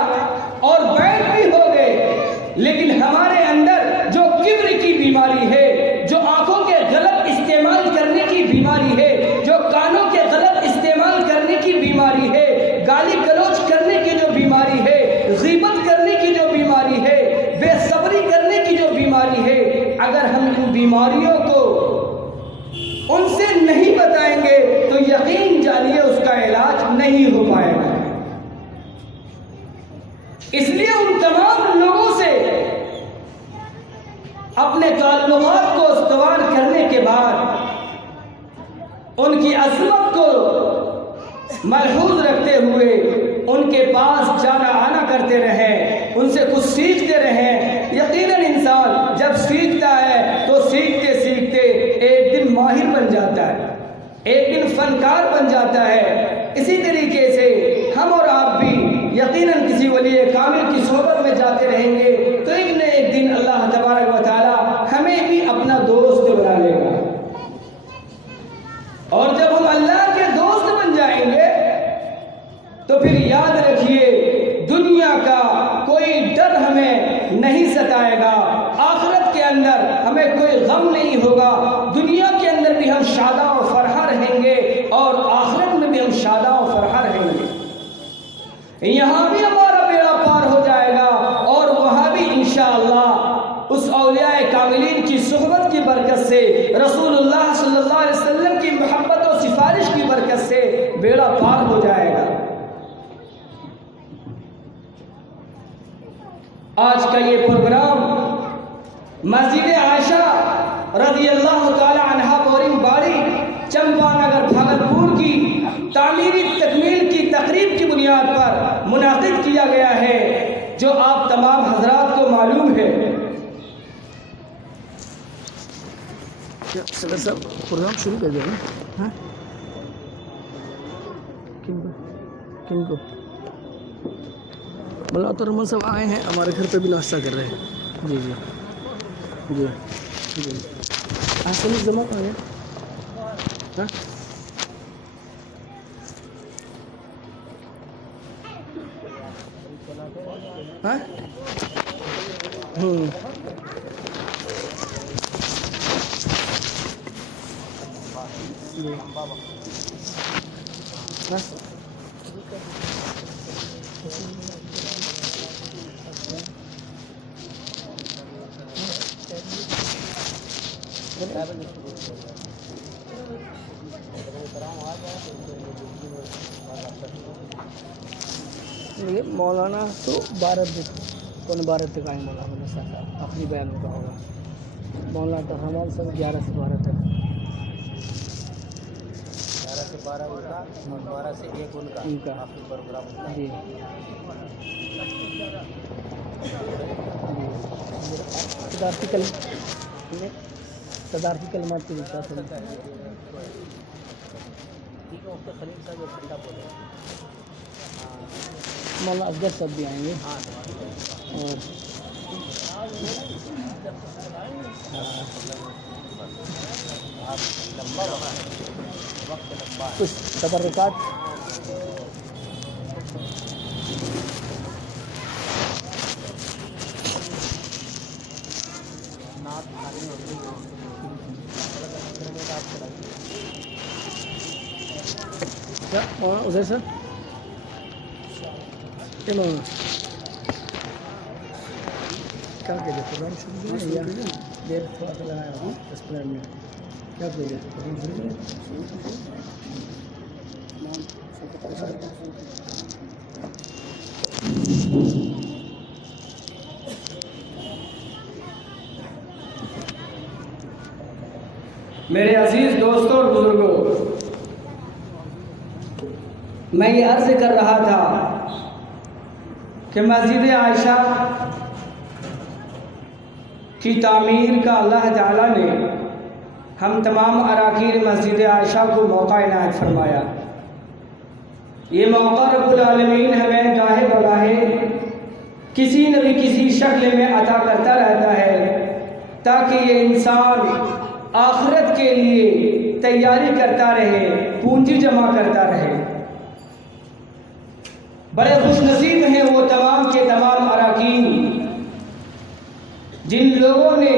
اور بیٹھ بھی ہو گئے، لیکن ہمارے اندر جو کبر کی بیماری ہے، جو آنکھوں کے غلط استعمال کرنے کی بیماری ہے، جو کانوں کے غلط استعمال کرنے کی بیماری ہے، گالی گلوچ کرنے کی جو بیماری ہے، غیبت کرنے کی جو بیماری ہے، بے صبری کرنے کی جو بیماری ہے، اگر ہم ان بیماریوں کو ان سے نہیں بتائیں گے تو یقین جانیے اس کا علاج نہیں ہو پائے گا۔ اس لیے ان تمام لوگوں سے اپنے تعلقات کو استوار کرنے کے بعد ان کی عظمت کو ملحوظ رکھتے ہوئے ان کے پاس جانا آنا کرتے رہیں، ان سے کچھ سیکھتے رہیں۔ یقیناً انسان جب سیکھتا ہے تو سیکھتے سیکھتے ایک دن ماہر بن جاتا ہے، ایک دن فنکار بن جاتا ہے۔ اسی طریقے سے ہم اور آپ بھی یقیناً کسی ولی کامل کی صحبت میں جاتے رہیں گے تو ایک نہ ایک دن اللہ تبارک و تعالی ہمیں بھی اپنا دوست بنا لے گا، اور جب ہم اللہ کے دوست بن جائیں گے تو پھر یاد رکھیے دنیا کا کوئی ڈر ہمیں نہیں ستائے گا، آخرت کے اندر ہمیں کوئی غم نہیں ہوگا، دنیا کے اندر بھی ہم شاداں و فرحاں رہیں گے اور آخرت میں بھی ہم شاداں و فرحاں رہیں گے۔ یہاں بھی ہمارا بیڑا پار ہو جائے گا اور وہاں بھی انشاءاللہ اس اولیاء کاملین کی صحبت کی برکت سے، رسول اللہ صلی اللہ علیہ وسلم کی محبت و سفارش کی برکت سے بیڑا پار ہو جائے گا۔ آج کا یہ پروگرام مسجد عائشہ رضی اللہ تعالی عنہا بورنگ باڑی چمپا نگر بھاگلپور کی تعمیری تکمیل کی تقریب کی بنیاد پر منعقد کیا گیا ہے، جو آپ تمام حضرات کو معلوم ہے۔ صدر صاحب پروگرام شروع کر دیں نا؟ کن کو مولانا عطا الرحمن صاحب آئے ہیں ہمارے گھر پہ بھی ناشتہ کر رہے ہیں۔ جی جی جی جی آسن جمع آ گیا۔ ہاں جی بس دیکھیے مولانا تو 12 تک آئیں مولانا صاحب آخری بیان ان کا ہوگا. مولانا ترحمان صاحب 11 سے 12 تک. 11 سے 12 ان کا اور 12 سے 1 ان کا آخری پروگرام. جی صدارتی کلمات کی بات ہے. خلیل صاحب ایک ٹھنڈا بولے. مولانا افضل صاحب بھی آئیں گے. اور کچھ تبرکات ادھر سر کیا مولانا کیا کہتے پروگرام شروع یا دیر تھوڑا سا لگایا 10-15 منٹ کیا کہتے میرے عزیز دوستوں اور بزرگوں، میں یہ عرض کر رہا تھا کہ مسجد عائشہ کی تعمیر کا اللہ تعالیٰ نے ہم تمام اراکین مسجد عائشہ کو موقع عنایت فرمایا. یہ موقع رب العالمین ہمیں گاہے بگاہے کسی نہ بھی کسی شکل میں عطا کرتا رہتا ہے تاکہ یہ انسان آخرت کے لیے تیاری کرتا رہے، پونجی جمع کرتا رہے. بڑے خوش نصیب ہیں وہ تمام کے تمام اراکین جن لوگوں نے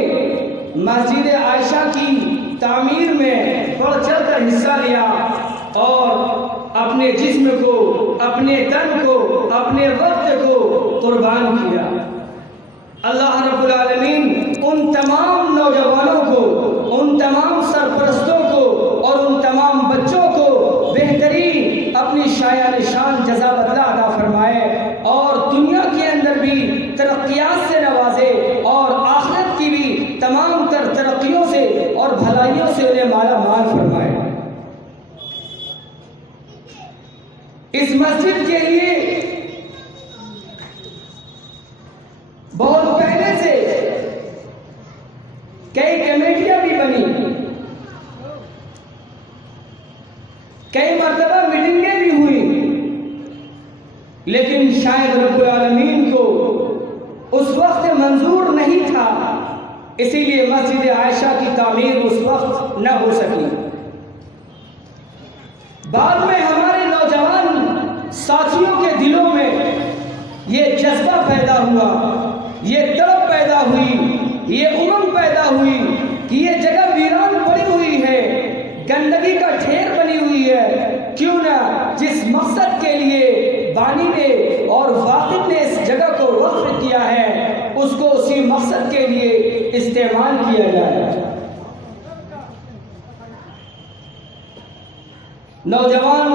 مسجد عائشہ کی تعمیر میں بڑھ چڑھ کر حصہ لیا اور اپنے جسم کو، اپنے تن کو، اپنے وقت کو قربان کیا. اللہ رب العالمین ان تمام نوجوانوں کو، ان تمام سرپرستوں کو اور ان تمام بچوں کو بہترین اپنی شایان شان جزا بدلہ عطا فرمائے اور دنیا کے اندر بھی ترقیات سے نوازے اور آخرت کی بھی تمام تر ترقیوں سے اور بھلائیوں سے انہیں مالا مال فرمائے. اس مسجد کے لیے بہت پہلے سے کئی کمیٹیاں بھی بنی، کئی مرتبہ میٹنگیں بھی ہوئی، لیکن شاید رب العالمین کو اس وقت منظور نہیں تھا، اسی لیے مسجد عائشہ کی تعمیر اس وقت نہ ہو سکی. بعد میں ہمارے نوجوان ساتھیوں کے دلوں میں یہ جذبہ پیدا ہوا، یہ تڑپ پیدا ہوئی، یہ امنگ پیدا ہوئی کہ یہ جگہ ویران پڑی ہوئی ہے، گندگی کا ڈھیر بنی ہوئی ہے، کیوں نہ جس مقصد کے لیے بانی نے اور واقف نے اس جگہ کو وقف کیا ہے اس کو اسی مقصد کے لیے استعمال کیا جائے. نوجوان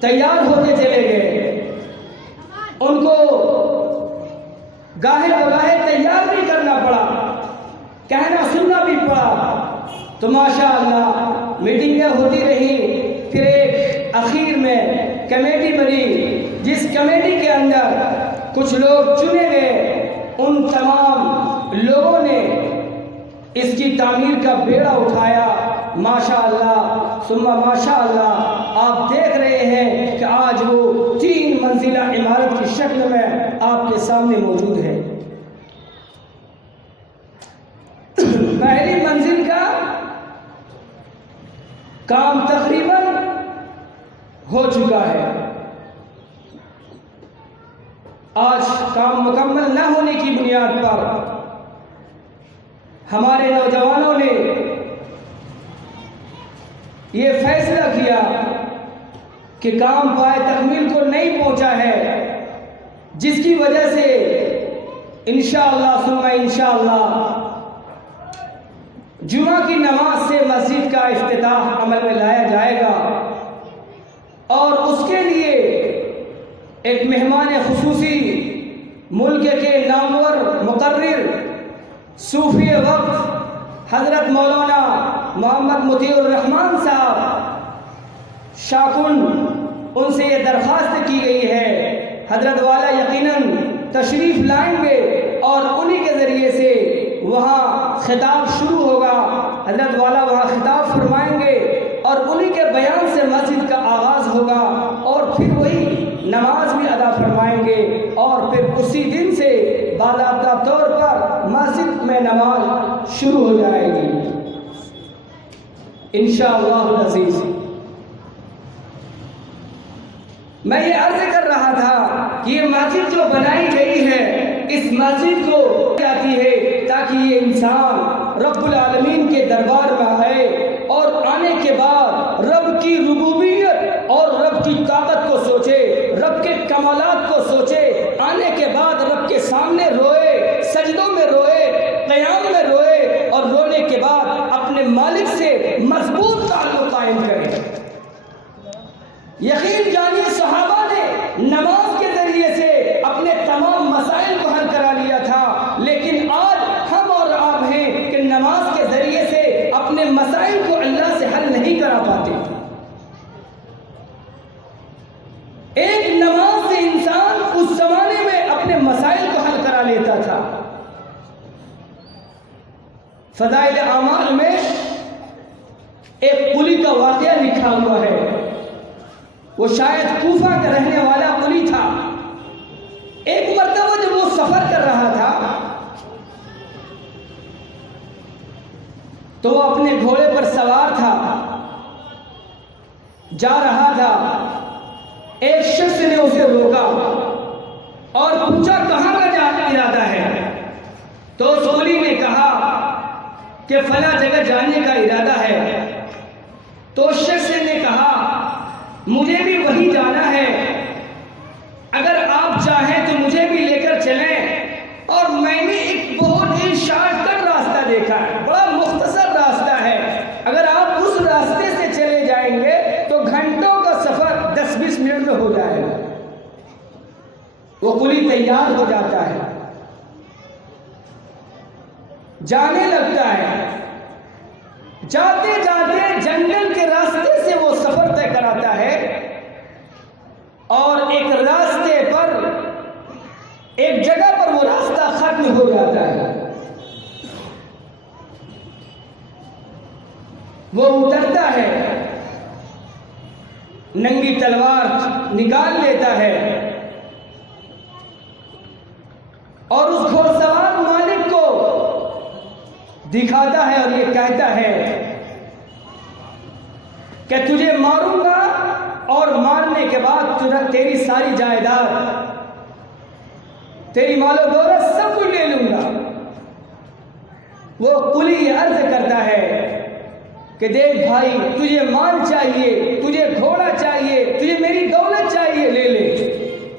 تیار ہوتے چلے گئے، ان کو گاہے بگاہے تیار بھی کرنا پڑا، کہنا سننا بھی پڑا. تو ماشاءاللہ میٹنگیں ہوتی رہی، پھر ایک اخیر میں کمیٹی بنی، جس کمیٹی کے اندر کچھ لوگ چنے گئے. ان تمام لوگوں نے اس کی تعمیر کا بیڑا اٹھایا. ماشاءاللہ ثم ماشاءاللہ آپ دیکھ رہے ہیں کہ آج وہ 3 منزلہ عمارت کی شکل میں آپ کے سامنے موجود ہے. پہلی منزل کا کام تقریباً ہو چکا ہے. آج کام مکمل نہ ہونے کی بنیاد پر ہمارے نوجوانوں نے یہ فیصلہ کیا کہ کام پائے تکمیل کو نہیں پہنچا ہے، جس کی وجہ سے انشاءاللہ ثم انشاءاللہ جمعہ کی نماز سے مسجد کا افتتاح عمل میں لایا جائے گا، اور اس کے لیے ایک مہمان خصوصی ملک کے نامور مقرر صوفی وقت حضرت مولانا محمد مطیع الرحمان صاحب شاکن، ان سے یہ درخواست کی گئی ہے، حضرت والا یقیناً تشریف لائیں گے اور انہی کے ذریعے سے وہاں خطاب شروع ہوگا، حضرت والا وہاں خطاب فرمائیں گے اور انہی کے بیان سے مسجد کا آغاز ہوگا، اور پھر وہی نماز بھی ادا فرمائیں گے، اور پھر اسی دن سے باضابطہ طور پر مسجد میں نماز شروع ہو جائے گی انشاءاللہ العزیز۔ میں یہ عرض کر رہا تھا کہ یہ مسجد جو بنائی گئی ہے، اس مسجد کو جاتی ہے تاکہ یہ انسان رب العالمین کے دربار میں آئے اور آنے کے بعد رب کی ربوبیت اور رب کی طاقت کو سوچے، رب کے کمالات کو سوچے، آنے کے بعد رب کے سامنے روئے، سجدوں میں روئے، قیام میں روئے، اور رونے کے بعد اپنے مالک سے مضبوط تعلق قائم کرے۔ یقین جانیے صحابہ نے نماز کے ذریعے سے اپنے تمام مسائل کو حل کرا لیا تھا، لیکن آج ہم اور آپ ہیں کہ نماز کے ذریعے سے اپنے مسائل کو اللہ سے حل نہیں کرا پاتے۔ ایک نماز سے انسان اس زمانے میں اپنے مسائل کو حل کرا لیتا تھا۔ فضائل اعمال میں ایک قلی کا واقعہ لکھا ہوا ہے، وہ شاید کوفہ کا رہنے والا قلی تھا۔ ایک مرتبہ جب وہ سفر کر رہا تھا تو وہ اپنے گھوڑے پر سوار تھا، جا رہا تھا، ایک شخص نے اسے روکا اور پوچھا کہاں کا ارادہ ہے؟ تو اس قلی نے کہا کہ فلاں جگہ جانے کا ارادہ ہے۔ تو اس شخص نے کہا مجھے بھی وہی جانا ہے، اگر آپ چاہیں تو مجھے بھی لے کر چلیں، اور میں نے ایک بہت ہی شارٹ کٹ راستہ دیکھا ہے، بڑا مختصر راستہ ہے، اگر آپ اس راستے سے چلے جائیں گے تو گھنٹوں کا سفر 10-20 منٹ میں ہو جائے گا۔ وہ قلی تیار ہو جاتا ہے، جانے لگتا ہے، جاتے جاتے جنگل کے راستے سے وہ سفر طے کراتا ہے، اور ایک راستے پر ایک جگہ پر وہ راستہ ختم ہو جاتا ہے۔ وہ اترتا ہے، ننگی تلوار نکال لیتا ہے، اور اس گھوڑ سوار مالک کو دکھاتا ہے اور یہ کہتا ہے کہ تجھے ماروں گا، اور مارنے کے بعد تیری ساری جائیداد، تیری مال و دولت سب کچھ لے لوں گا۔ وہ قلی یہ عرض کرتا ہے کہ دیکھ بھائی، تجھے مال چاہیے، تجھے گھوڑا چاہیے، تجھے میری دولت چاہیے، لے لے،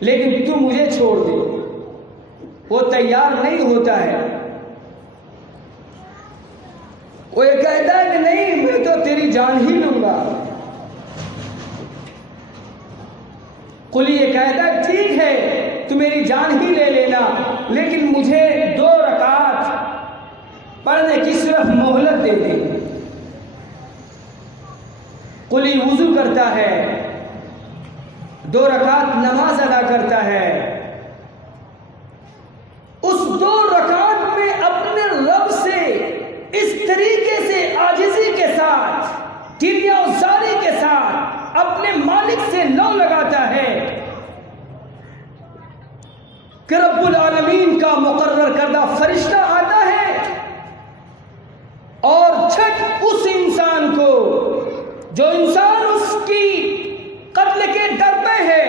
لیکن تو مجھے چھوڑ دے۔ وہ تیار نہیں ہوتا ہے، وہ یہ کہتا ہے کہ نہیں، میں تو تیری جان ہی لوں گا۔ قلی یہ کہتا ہے ٹھیک ہے، تو میری جان ہی لے لینا، لیکن مجھے 2 رکعت پڑھنے کی صرف مہلت دے دے۔ قلی وضو کرتا ہے، 2 رکعت نماز ادا کرتا ہے، اس 2 رکعت میں اپنے رب سے اس طریقے سے عاجزی کے ساتھ، کبریاء و زاری کے ساتھ اپنے مالک سے لو لگاتا ہے کہ رب العالمین کا مقرر کردہ فرشتہ آتا ہے اور جھٹ اس انسان کو، جو انسان اس کی قتل کے ڈر پہ ہے،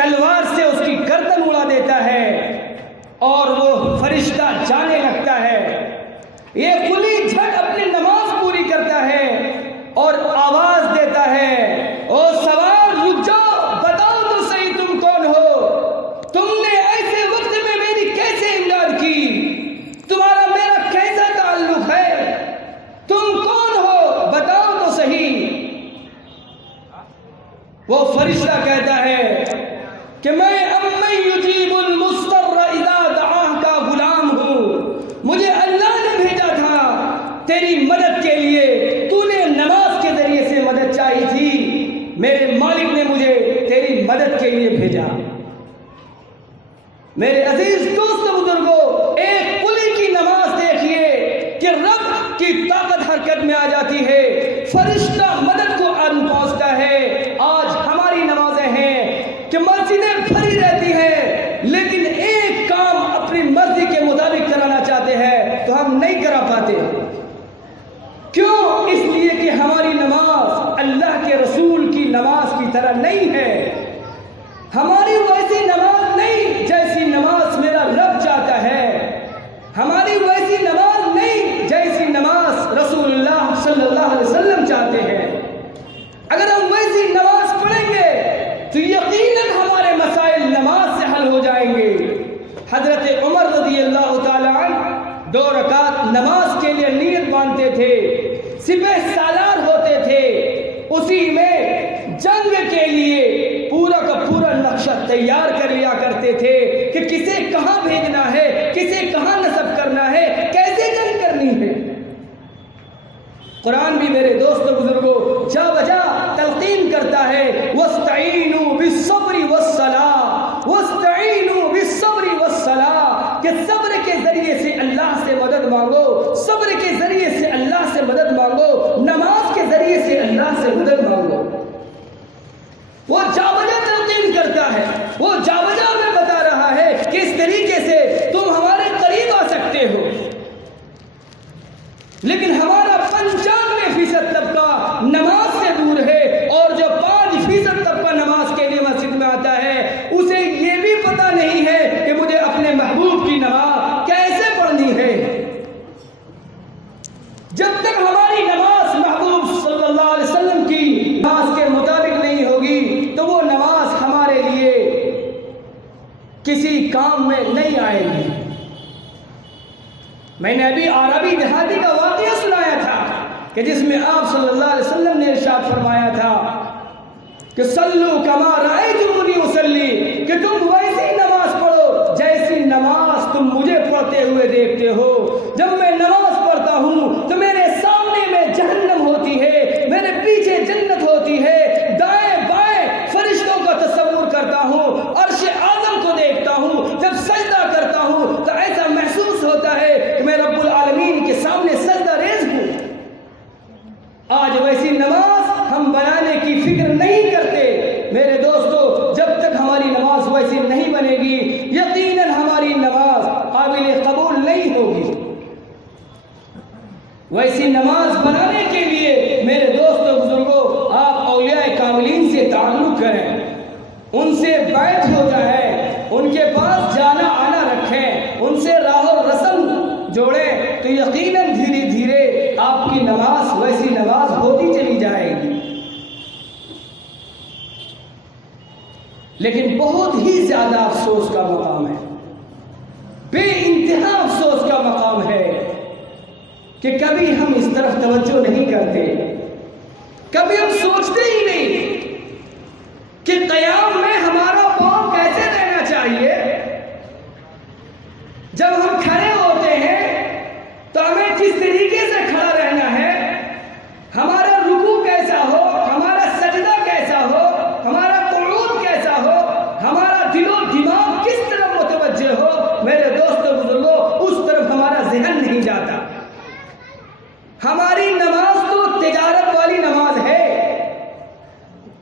تلوار سے اس کی گردن اڑا دیتا ہے اور وہ فرشتہ جانے لگتا ہے. یہ کلی جھٹ اپنی نماز پوری کرتا ہے اور آواز دیتا ہے, او سوار رک جاؤ, بتاؤ تو صحیح تم کون ہو, تم نے ایسے وقت میں میری کیسے امداد کی, تمہارا میرا کیسا تعلق ہے, تم کون ہو بتاؤ تو صحیح. وہ فرشتہ کہتا ہے کہ میں امن یجیب المضطر اذا دعاہ کا غلام ہوں, مجھے اللہ نے بھیجا تھا تیری مدد کے لیے, تو نے نماز کے ذریعے سے مدد چاہی تھی, میرے مالک نے مجھے تیری مدد کے لیے بھیجا. میرے عزیز دوست بزرگوں, ایک کلی کی نماز دیکھیے کہ رب کی طاقت حرکت میں آ جاتی ہے, فرشتہ مدد کو ان پہنچتا ہے. آج ہماری نمازیں ہیں کہ مسجدیں بھری رہتی ہیں لیکن ایک کام اپنی مرضی کے مطابق کرانا چاہتے ہیں تو ہم نہیں کرا پاتے. کیوں؟ اس لیے کہ ہماری نماز اللہ کے رسول کی نماز کی طرح نہیں ہے. ہماری ویسی نماز نہیں جیسی نماز میرا رب چاہتا ہے, ہماری ویسی نماز نہیں جیسی نماز رسول اللہ صلی اللہ علیہ وسلم چاہتے ہیں. اگر ہم ویسی نماز پڑھیں گے تو یقیناً ہمارے مسائل نماز سے حل ہو جائیں گے. حضرت عمر رضی اللہ تعالیٰ عنہ 2 رکعت نماز کے لیے نیت باندھتے تھے, سپہ سالار ہوتے تھے, اسی میں جنگ کے لیے پورا کا پورا نقشہ تیار کر لیا کرتے تھے کہ کسے کہاں بھیجنا ہے, کسے کہاں نصب کرنا ہے, کیسے جنگ کرنی ہے. قرآن بھی میرے دوست بزرگوں جا بجا تلقین کرتا ہے, وَاسْتَعِينُوا بِالصَّبْرِ وَالصَّلَاةِ, وَاسْتَعِينُوا بِالصَّبْرِ وَالصَّلَاةِ, کہ صبر کے ذریعے سے اللہ سے مدد مانگو, صبر کے ذریعے سے اللہ سے مدد مانگو, نماز کے ذریعے سے اللہ سے مدد مانگو. وہ جا بجا تلقین کرتا ہے, وہ جا بجا میں بتا رہا ہے کہ اس طریقے سے تم ہمارے قریب آ سکتے ہو. لیکن ہمارا 95% طبقہ نماز سے دور ہے, اور جو 5% طبقہ نماز کے لیے مسجد میں آتا ہے اسے یہ بھی پتہ نہیں ہے کہ مجھے اپنے محبوب کی نماز کیسے پڑھنی ہے. جب تک ہماری نماز محبوب صلی اللہ علیہ وسلم کی نماز کے مطابق نہیں ہوگی تو وہ نماز ہمارے لیے کسی کام میں نہیں آئے گی. میں نے ابھی عربی دیہاتی کا واقعہ سنایا تھا کہ جس میں آپ صلی اللہ علیہ وسلم نے ارشاد فرمایا تھا کہ صلو کما رأیتمونی اصلی, کہ تم ویسی نماز پڑھو جیسی نماز تم مجھے پڑھتے ہوئے دیکھتے ہو. جب میں نماز پڑھتا ہوں تو میرے سامنے میں جہنم ہوتی ہے, میرے پیچھے جنت ہوتی ہے, دائیں بائیں فرشتوں کا تصور کرتا ہوں, عرش اعظم کو دیکھتا ہوں, جب سجدہ کرتا ہوں تو ایسا محسوس ہوتا ہے کہ میں رب العالمین کے سامنے سجدہ ریز ہوں. آج ویسی نماز ہم بنانے کی فکر نہیں کرتے. میرے دوستو, جب تک ہماری نماز ویسی نہیں بنے گی یقیناً ہماری نماز قابل قبول نہیں ہوگی. ویسی نماز بنانے کے لیے میرے دوستو بزرگوں آپ اولیاء کاملین سے تعلق کریں, ان سے بیعت ہو جائیں, ان کے پاس جانا آنا رکھیں, ان سے راہ و رسم جوڑیں, تو یقیناً دھیرے دھیرے آپ کی نماز ویسی نماز ہوتی چلی جائے گی. لیکن بہت ہی زیادہ افسوس کا مقام ہے, بے انتہا افسوس کا مقام ہے کہ کبھی ہم اس طرف توجہ نہیں کرتے, کبھی ہم سوچتے ہی نہیں کہ قیام میں ہمارا پاؤں کیسے رہنا چاہیے. جب ہم کھڑے ہوتے ہیں تو ہمیں کس طریقے سے کھڑا رہنا ہے, ہمارا رکوع کیسا ہو, ہمارا سجدہ کیسا ہو, ہمارا قعود کیسا ہو, ہمارا دل و دماغ کس طرف متوجہ ہو. میرے دوستو بزرگوں اس طرف ہمارا ذہن نہیں جاتا. ہماری نماز تو تجارت والی نماز ہے.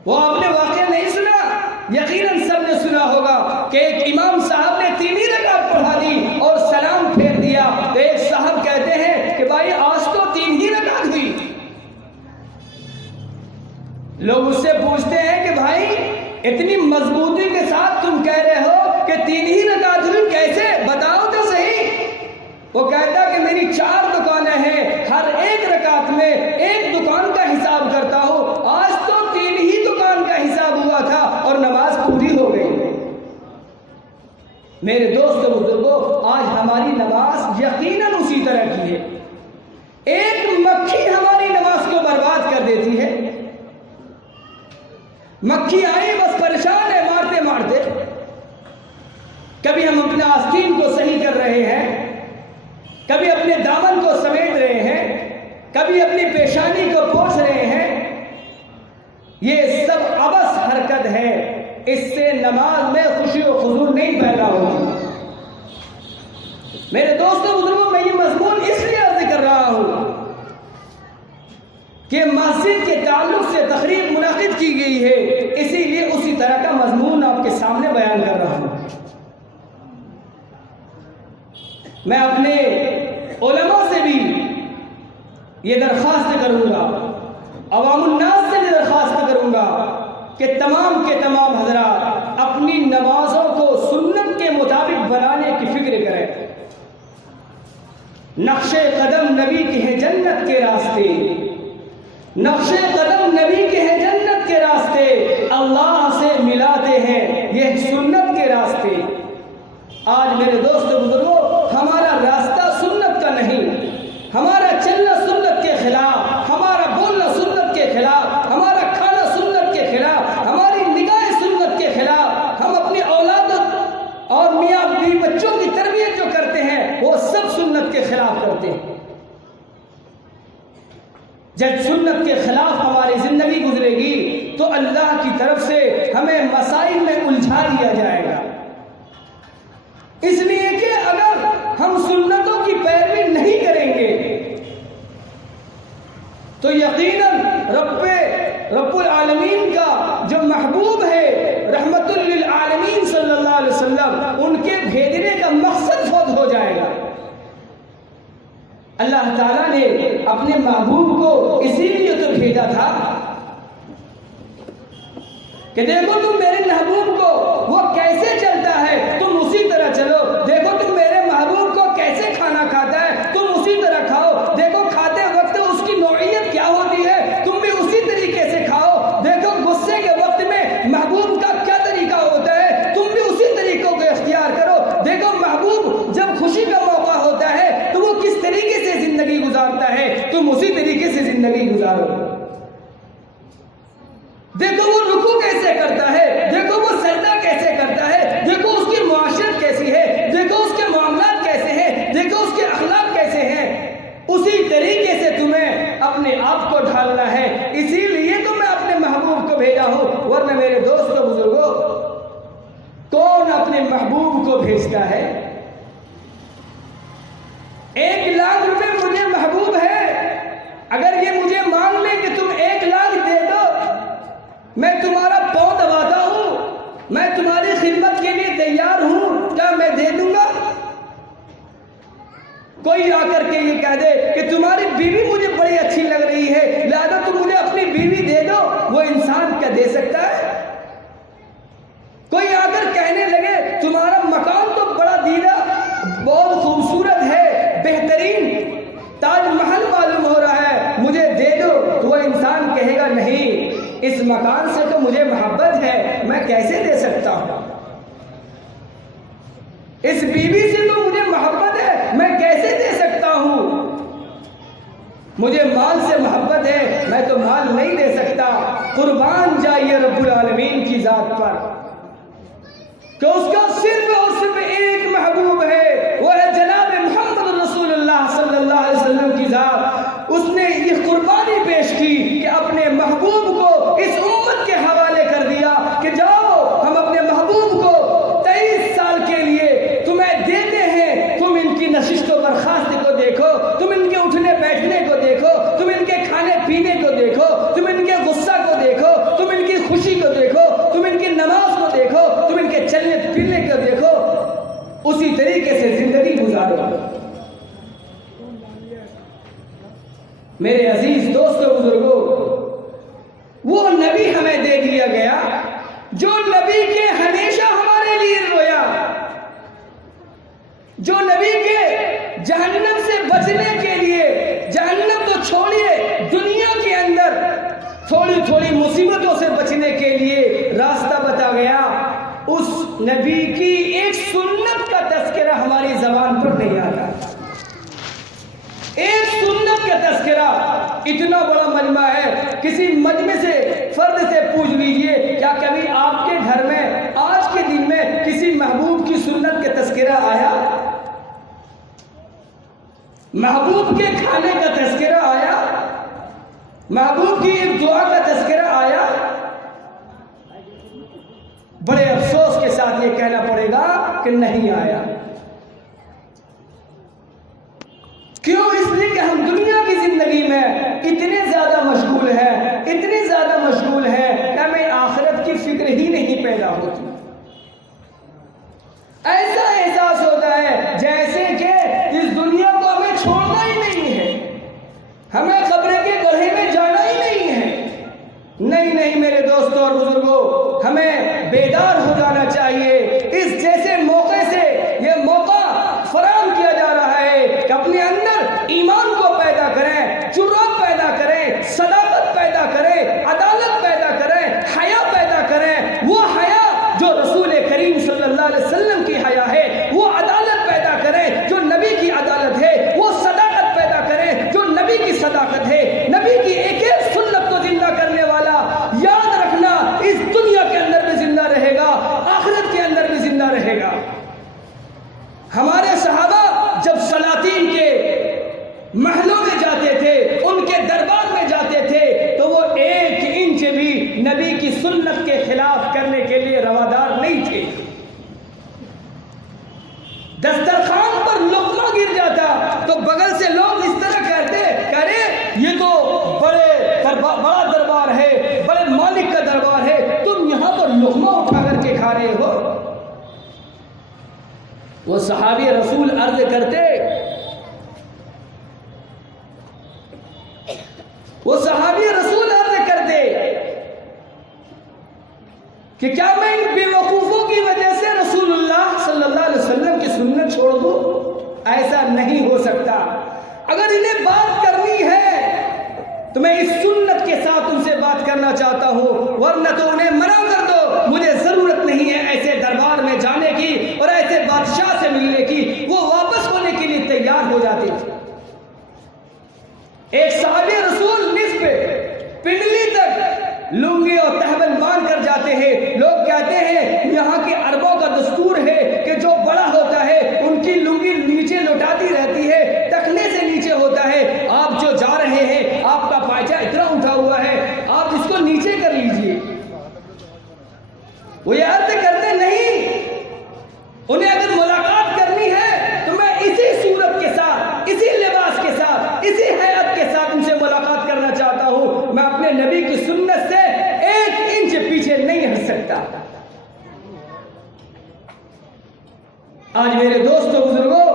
وہ آپ نے واقعہ نہیں سنا, یقیناً سب نے سنا ہوگا کہ ایک امام صاحب نے 3 ہی رکعت پڑھا دی اور سلام پھیر دیا, تو ایک صاحب کہتے ہیں کہ بھائی آج تو 3 ہی رکعت ہوئی. لوگ اس سے پوچھتے ہیں کہ بھائی اتنی مضبوطی کے ساتھ تم کہہ رہے ہو کہ 3 ہی رکعت ہوئی، کیسے بتاؤ تو صحیح۔ وہ کہتا کہ میری 4 دکانیں ہیں، ہر ایک رکعت میں ایک دکان کا حساب کرتا ہوں، آج تو 3 ہی دکان کا حساب ہوا تھا اور نماز پوری ہو گئی۔ میرے دوست بزرگوں، آج ہماری نماز یقیناً اسی طرح کی ہے۔ ایک مکھی ہماری نماز کو برباد کر دیتی ہے۔ مکھی آئی بس پریشان ہے مارتے مارتے، کبھی ہم اپنے آستین کو صحیح کر رہے ہیں، کبھی اپنے دامن کو سمیٹ رہے ہیں، کبھی اپنی پیشانی کو پوچھ رہے ہیں۔ یہ سب عبث حرکت ہے، اس سے نماز میں خوشی و خضوع نہیں پیدا ہوتی۔ میرے دوستوں بزرگوں، میں یہ مضمون اس لیے عرض کر رہا ہوں کہ مسجد کے تعلق سے تقریب منعقد کی گئی ہے، اسی لیے اسی طرح کا مضمون آپ کے سامنے بیان کر رہا ہوں۔ میں اپنے علماء سے بھی یہ درخواست کروں گا، عوام الناس سے بھی درخواست کروں گا کہ تمام کے تمام حضرات اپنی نمازوں کو سنت کے مطابق بنانے کی فکر کریں۔ نقش قدم نبی کے ہیں جنت کے راستے، نقش قدم نبی کے ہیں جنت کے راستے، اللہ سے ملاتے ہیں یہ سنت کے راستے۔ آج میرے دوست بزرگوں، ہمارا راستہ سنت کا نہیں، ہمارا چلنا سنت کے خلاف، ہمارا بولنا سنت کے خلاف، ہمارا کھانا سنت کے خلاف، ہماری نگاہیں سنت کے خلاف، ہم اپنی اولاد اور میاں بیوی بچوں کی تربیت جو کرتے ہیں وہ سب سنت کے خلاف کرتے ہیں۔ جب سنت کے خلاف ہماری زندگی گزرے گی تو اللہ کی طرف سے ہمیں مسائل میں الجھا دیا جائے گا۔ اس لیے کہ اگر ہم سنتوں کی پیروی نہیں کریں گے تو یقیناً رب العالمین کا جو محبوب ہے رحمت للعالمین صلی اللہ علیہ وسلم، ان کے بھیجنے کا مقصد فوت ہو جائے گا۔ اللہ تعالیٰ نے اپنے محبوب کو اسی لیے تو بھیجا تھا کہ دیکھو تم میرے محبوب کو وہ کیسے چلتا ہے تم اسی طرح چلو، دیکھو تم میرے محبوب کو کیسے کھانا کھاتا ہے تم اسی طرح کھاؤ، دیکھو کھاتے وقت اس کی نوعیت کیا ہوتی ہے تم بھی اسی طریقے سے کھاؤ، دیکھو غصے کے وقت میں محبوب کا کیا طریقہ ہوتا ہے تم بھی اسی طریقوں کو اختیار کرو، دیکھو محبوب جب خوشی کا موقع ہوتا ہے تو وہ کس طریقے سے زندگی گزارتا ہے تم اسی طریقے سے زندگی گزارو، دیکھو وہ رکوع کیسے کرتا ہے، دیکھو وہ سجدہ کیسے کرتا ہے، دیکھو اس کی معاشرت کیسی ہے، دیکھو اس کے معاملات کیسے ہیں، دیکھو اس کے اخلاق کیسے ہیں، اسی طریقے سے تمہیں اپنے آپ کو ڈھالنا ہے۔ اسی لیے تو میں اپنے محبوب کو بھیجا ہوں، ورنہ میرے دوست و بزرگوں کون اپنے محبوب کو بھیجتا ہے؟ 1 لاکھ روپے مجھے محبوب ہے، اگر یہ مجھے مانگ لے کہ تم 1 لاکھ دے دو، میں تمہارا پاؤں دباتا ہوں، میں تمہاری خدمت کے لیے تیار ہوں، کیا میں دے دوں گا؟ کوئی آ کر کے یہ کہہ دے کہ تمہاری بیوی مجھے بڑی اچھی لگ رہی ہے لہذا تم مجھے اپنی بیوی دے دو، وہ انسان کیا دے سکتا ہے؟ کوئی آ کر کہنے لگے تمہارا مکان تو بڑا دیدہ بہت خوبصورت ہے، بہترین تاج محل معلوم ہو رہا ہے، مجھے دے دو، تو وہ انسان کہے گا نہیں، اس مکان سے تو مجھے محبت ہے، میں کیسے دے سکتا ہوں؟ اس بیوی سے تو مجھے محبت ہے، میں کیسے دے سکتا ہوں؟ مجھے مال سے محبت ہے، میں تو مال نہیں دے سکتا۔ قربان جائیے رب العالمین کی ذات پر کہ اس کا صرف اور صرف ایک محبوب ہے، وہ ہے جناب محمد رسول اللہ صلی اللہ علیہ وسلم کی ذات۔ اس نے یہ قربانی پیش کی کہ اپنے محبوب کو اس امت کے حوالے کر دیا کہ جاؤ ہم اپنے محبوب کو 23 سال کے لیے تمہیں دیتے ہیں، تم ان کی نشست و برخاست کو دیکھو، تم ان کے اٹھنے بیٹھنے کو دیکھو، تم ان کے کھانے پینے کو دیکھو، تم ان کے غصہ کو دیکھو، تم ان کی خوشی کو دیکھو، تم ان کی نماز کو دیکھو، تم ان کے چلنے پھرنے کو دیکھو، اسی طریقے سے زندگی گزارو۔ میرے عزیز دوستوں بزرگوں، جو نبی کے ہمیشہ ہمارے لیے رویا، جو نبی کے جہنم سے بچنے کے لیے، جہنم کو چھوڑیے دنیا کے اندر تھوڑی تھوڑی مصیبتوں سے بچنے کے لیے راستہ بتا گیا، اس نبی کی ایک سنت کا تذکرہ ہماری زبان پر نہیں آتا۔ ایک سنت کا تذکرہ، اتنا بڑا مجمع ہے، کسی مجمع سے فرد سے پوچھ لیجئے کیا کبھی آپ کے گھر میں آج کے دن میں کسی محبوب کی سنت کا تذکرہ آیا؟ محبوب کے کھانے کا تذکرہ آیا؟ محبوب کی ایک دعا کا تذکرہ آیا؟ بڑے افسوس کے ساتھ یہ کہنا پڑے گا کہ نہیں آیا۔ کیوں؟ اس لیے کہ ہم دنیا کی زندگی میں اتنے زیادہ مشغول ہیں، اتنے زیادہ مشغول ہیں کہ ہمیں آخرت کی فکر ہی نہیں پیدا ہوتی۔ ایسا احساس ہوتا ہے جیسے کہ اس دنیا کو ہمیں چھوڑنا ہی نہیں ہے، ہمیں قبر کے گڑھے میں جانا ہی نہیں ہے۔ نہیں میرے دوستوں اور بزرگوں، ہمیں بیدار ہو جانا چاہیے۔ اس جیسے موقع سے یہ موقع فراہم کیا جا رہا ہے کہ اپنے اندر ایمان کو پیدا کریں، جرأت پیدا کریں، صداقت پیدا کریں، عدالت پیدا کریں، حیا پیدا کریں۔ وہ حیا جو رسول کریم صلی اللہ علیہ وسلم کی حیا ہے، وہ عدالت پیدا کریں جو نبی کی عدالت ہے، وہ صداقت پیدا کریں جو نبی کی صداقت ہے۔ نبی کی ایک ایک سنت کو زندہ کرنے والا، یاد رکھنا، اس دنیا کے اندر بھی زندہ رہے گا، آخرت کے اندر بھی زندہ رہے گا۔ ہمارے صحابہ جب سلاطین کے محلوں میں جاتے تھے، ان کے دربار میں جاتے تھے، تو وہ 1 انچ بھی نبی کی سنت کے خلاف کرنے کے لیے روادار نہیں تھے۔ دسترخوان پر لقمہ گر جاتا تو بغل سے لوگ اس طرح کہتے کہ ارے یہ تو بڑا دربار ہے، بڑے مالک کا دربار ہے، تم یہاں پر لقمہ اٹھا کر کے کھا رہے ہو۔ وہ صحابی رسول عرض کرتے، کہ کیا میں ان بے وقوفوں کی وجہ سے رسول اللہ صلی اللہ علیہ وسلم کی سنت چھوڑ دوں؟ ایسا نہیں ہو سکتا۔ اگر انہیں بات کرنی ہے تو میں اس سنت کے ساتھ ان سے بات کرنا چاہتا ہوں، ورنہ تو انہیں منع کر دو، مجھے ضرورت نہیں ہے ایسے دربار میں جانے کی اور ایسے بادشاہ سے ملنے کی۔ وہ واپس ہونے کے لیے تیار ہو جاتے تھے۔ ایک صحابی رسول نصف پنڈلی تک لنگی اور تہبند باندھ کر جاتے ہیں۔ لوگ کہتے ہیں یہاں کے عربوں کا دستور ہے کہ جو بڑا ہوتا ہے ان کی لنگی نیچے لوٹاتی رہتی ہے، ٹخنے سے نیچے ہوتا ہے۔ آپ جو جا رہے ہیں، آپ کا پائچہ اتنا اٹھا ہوا ہے، آپ اس کو نیچے کر لیجئے۔ وہ یہ عرض کرتے نہیں، انہیں اگر ملاقات کرنی ہے تو میں اسی صورت کے ساتھ، اسی لباس کے ساتھ، اسی حیات کے ساتھ ان سے ملاقات کرنا چاہتا ہوں۔ میں اپنے نبی کی سنت سے 1 انچ پیچھے نہیں ہٹ سکتا۔ آج میرے دوستوں بزرگوں،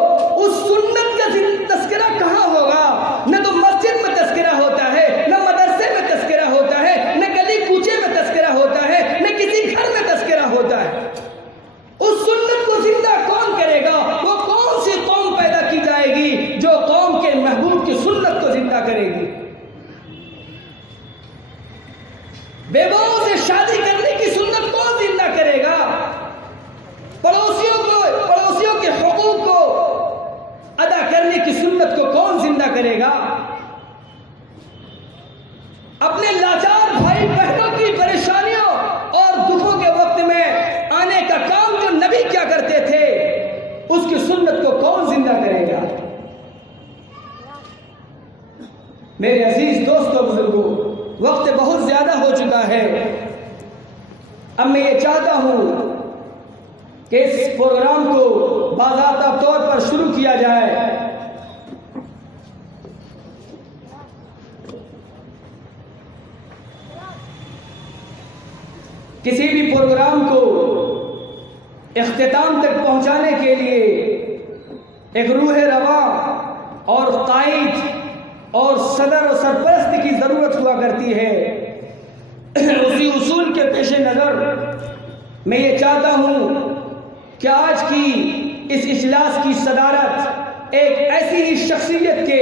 اس سنت کا تذکرہ کہاں ہوگا؟ نہ تو مسجد میں تذکرہ ہوتا ہے، نہ مدرسے میں تذکرہ ہوتا ہے، نہ گلی کوچے میں تذکرہ ہوتا ہے، نہ کسی گھر میں تذکرہ ہوتا ہے۔ اس سنت کو زندہ کون کرے گا؟ وہ کون سی قوم پیدا کی جائے گی جو قوم کے محبوب کی سنت کو زندہ کرے گی؟ بیواؤں سے شادی کرنے کی سنت کون زندہ کرے گا؟ پڑوسیوں کے حقوق کو ادا کرنے کی سنت کو کون زندہ کرے گا؟ اپنے لاچار بھائی بہنوں کی پریشانیوں اور دکھوں کے وقت میں آنے کا کام جو نبی کیا کرتے تھے، اس کی سنت کو کون زندہ کرے گا؟ میرے عزیز دوستوں بزرگوں، وقت بہت زیادہ ہو چکا ہے۔ اب میں یہ چاہتا ہوں کہ اس پروگرام کو باضابطہ طور پر شروع کیا جائے۔ کسی بھی پروگرام کو اختتام تک پہنچانے کے لیے ایک روح رواں اور قائد اور صدر و سرپرست کی ضرورت ہوا کرتی ہے۔ اسی اصول کے پیش نظر میں یہ چاہتا ہوں کہ آج کی اس اجلاس کی صدارت ایک ایسی ہی شخصیت کے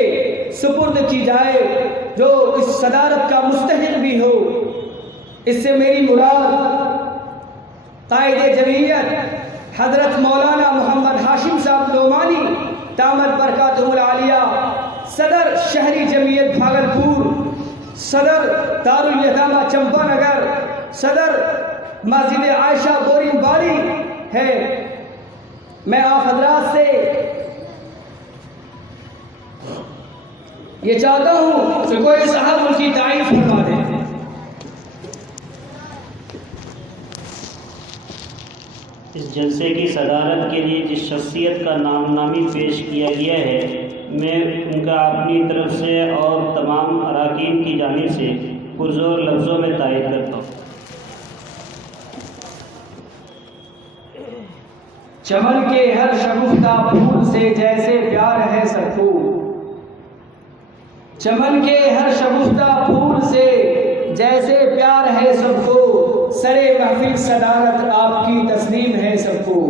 سپرد کی جائے جو اس صدارت کا مستحق بھی ہو۔ اس سے میری مراد قائد جمعیت حضرت مولانا محمد ہاشم صاحب نعمانی دامت برکاتہ العالیہ، صدر شہری جمعیت بھاگلپور، صدر دارالیتامہ چمپا نگر، صدر مسجد عائشہ بورنگ باری ہے۔ میں آپ حضرات سے یہ چاہتا ہوں کہ کوئی صاحب ان کی تعریف فرما دیں۔ اس جلسے کی صدارت کے لیے جس شخصیت کا نامی پیش کیا گیا ہے، میں ان کا اپنی طرف سے اور تمام اراکین کی جانب سے پرزور لفظوں میں تائید کرتا ہوں۔ چمن کے ہر شگفتہ پھول سے جیسے پیار ہے سب کو، چمن کے ہر شگفتہ پھول سے جیسے پیار ہے سب کو، سرے محفل صدارت آپ کی تسلیم ہے سب کو۔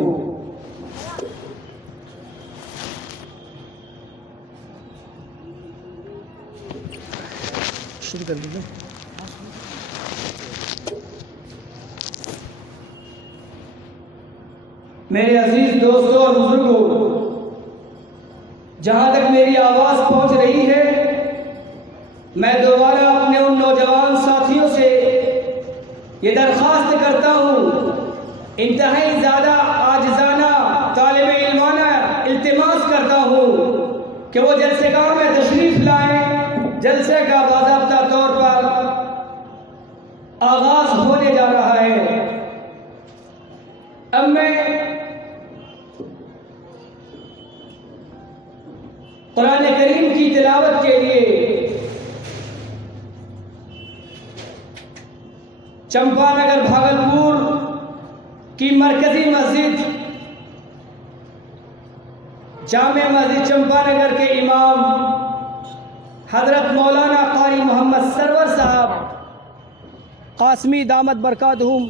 شروع کر دیجیے۔ میرے عزیز دوستوں اور بزرگوں، جہاں تک میری آواز پہنچ رہی ہے، میں دوبارہ اپنے ان نوجوان ساتھیوں سے یہ درخواست کرتا ہوں، انتہائی زیادہ عاجزانہ طالب علمانہ التماس کرتا ہوں کہ وہ جلسے گاہ میں تشریف لائیں۔ جلسے کا باضابطہ طور پر آغاز ہونے جا رہا ہے۔ اب میں قرآن کریم کی تلاوت کے لیے چمپا نگر بھاگلپور کی مرکزی مسجد جامع مسجد چمپا نگر کے امام حضرت مولانا قاری محمد سرور صاحب قاسمی دامت برکاتہم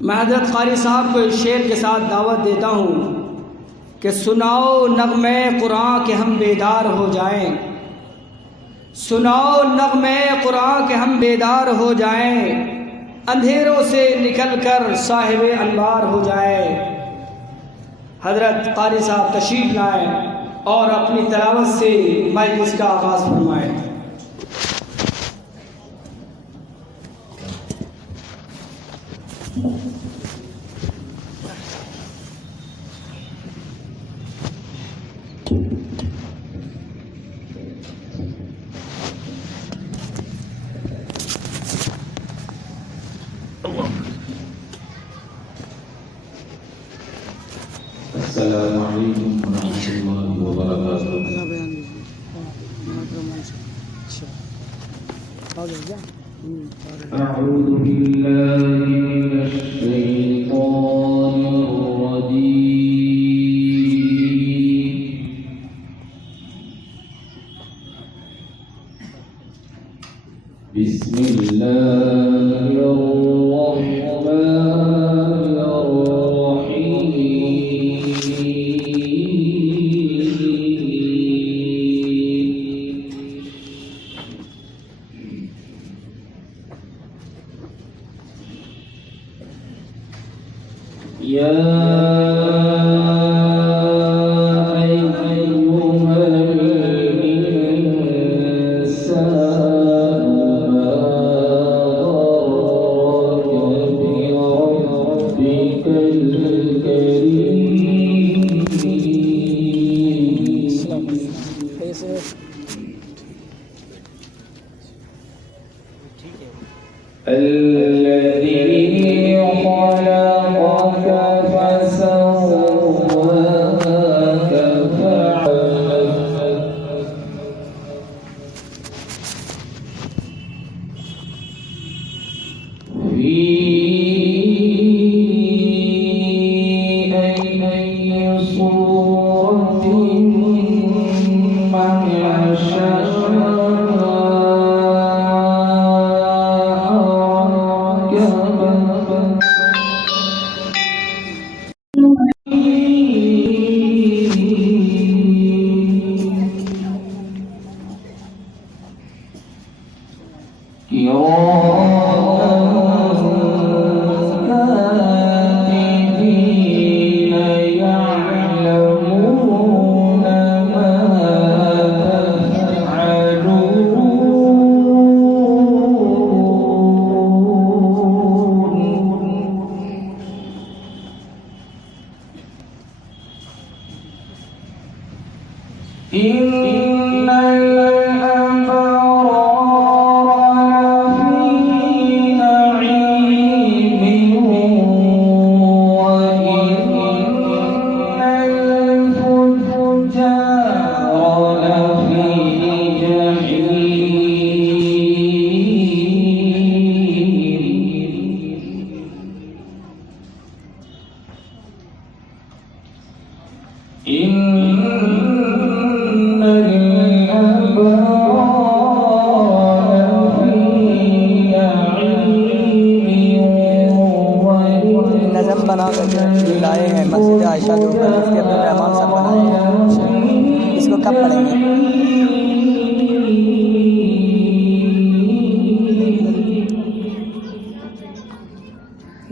میں حضرت قاری صاحب کو اس شعر کے ساتھ دعوت دیتا ہوں کہ سناؤ نغمے قرآن کہ ہم بیدار ہو جائیں، سناؤ نغمے قرآن کہ ہم بیدار ہو جائیں، اندھیروں سے نکل کر صاحب انوار ہو جائیں۔ حضرت قاری صاحب تشریف لائیں اور اپنی تلاوت سے مجلس کا آغاز فرمائیں۔ السلام علیکم ورحمۃ اللہ وبرکاتہ۔ اعوذ باللہ من الشیطان الرجیم، بسم اللہ الرحمن الذي خلقك فسواك فعدلك في أي صورة ما شاء ركبك كاتبين يعلمون ما تفعلون إن الأبرار لفي نعيم وإن الفجار لفي جحيم إن الأبرار لفي نعيم وإن نظم بنا کر کے لائے ہیں مسجد عائشہ کے اوپر مفتی عبد الرحمان صاحب بنائے ہیں اس کو کب پڑھیں گے؟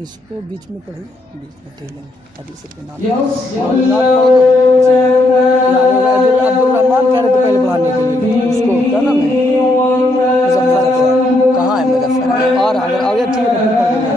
اس کو بیچ میں پڑھی بیچ میں ٹھیک ہے حدیث کے نام عبد الرحمان کہہ رہے تھے پہلے پڑھانے کے لیے اس کو کیا نام ہے مظفر کہاں ہے مظفر اور اگر ٹھیک ہے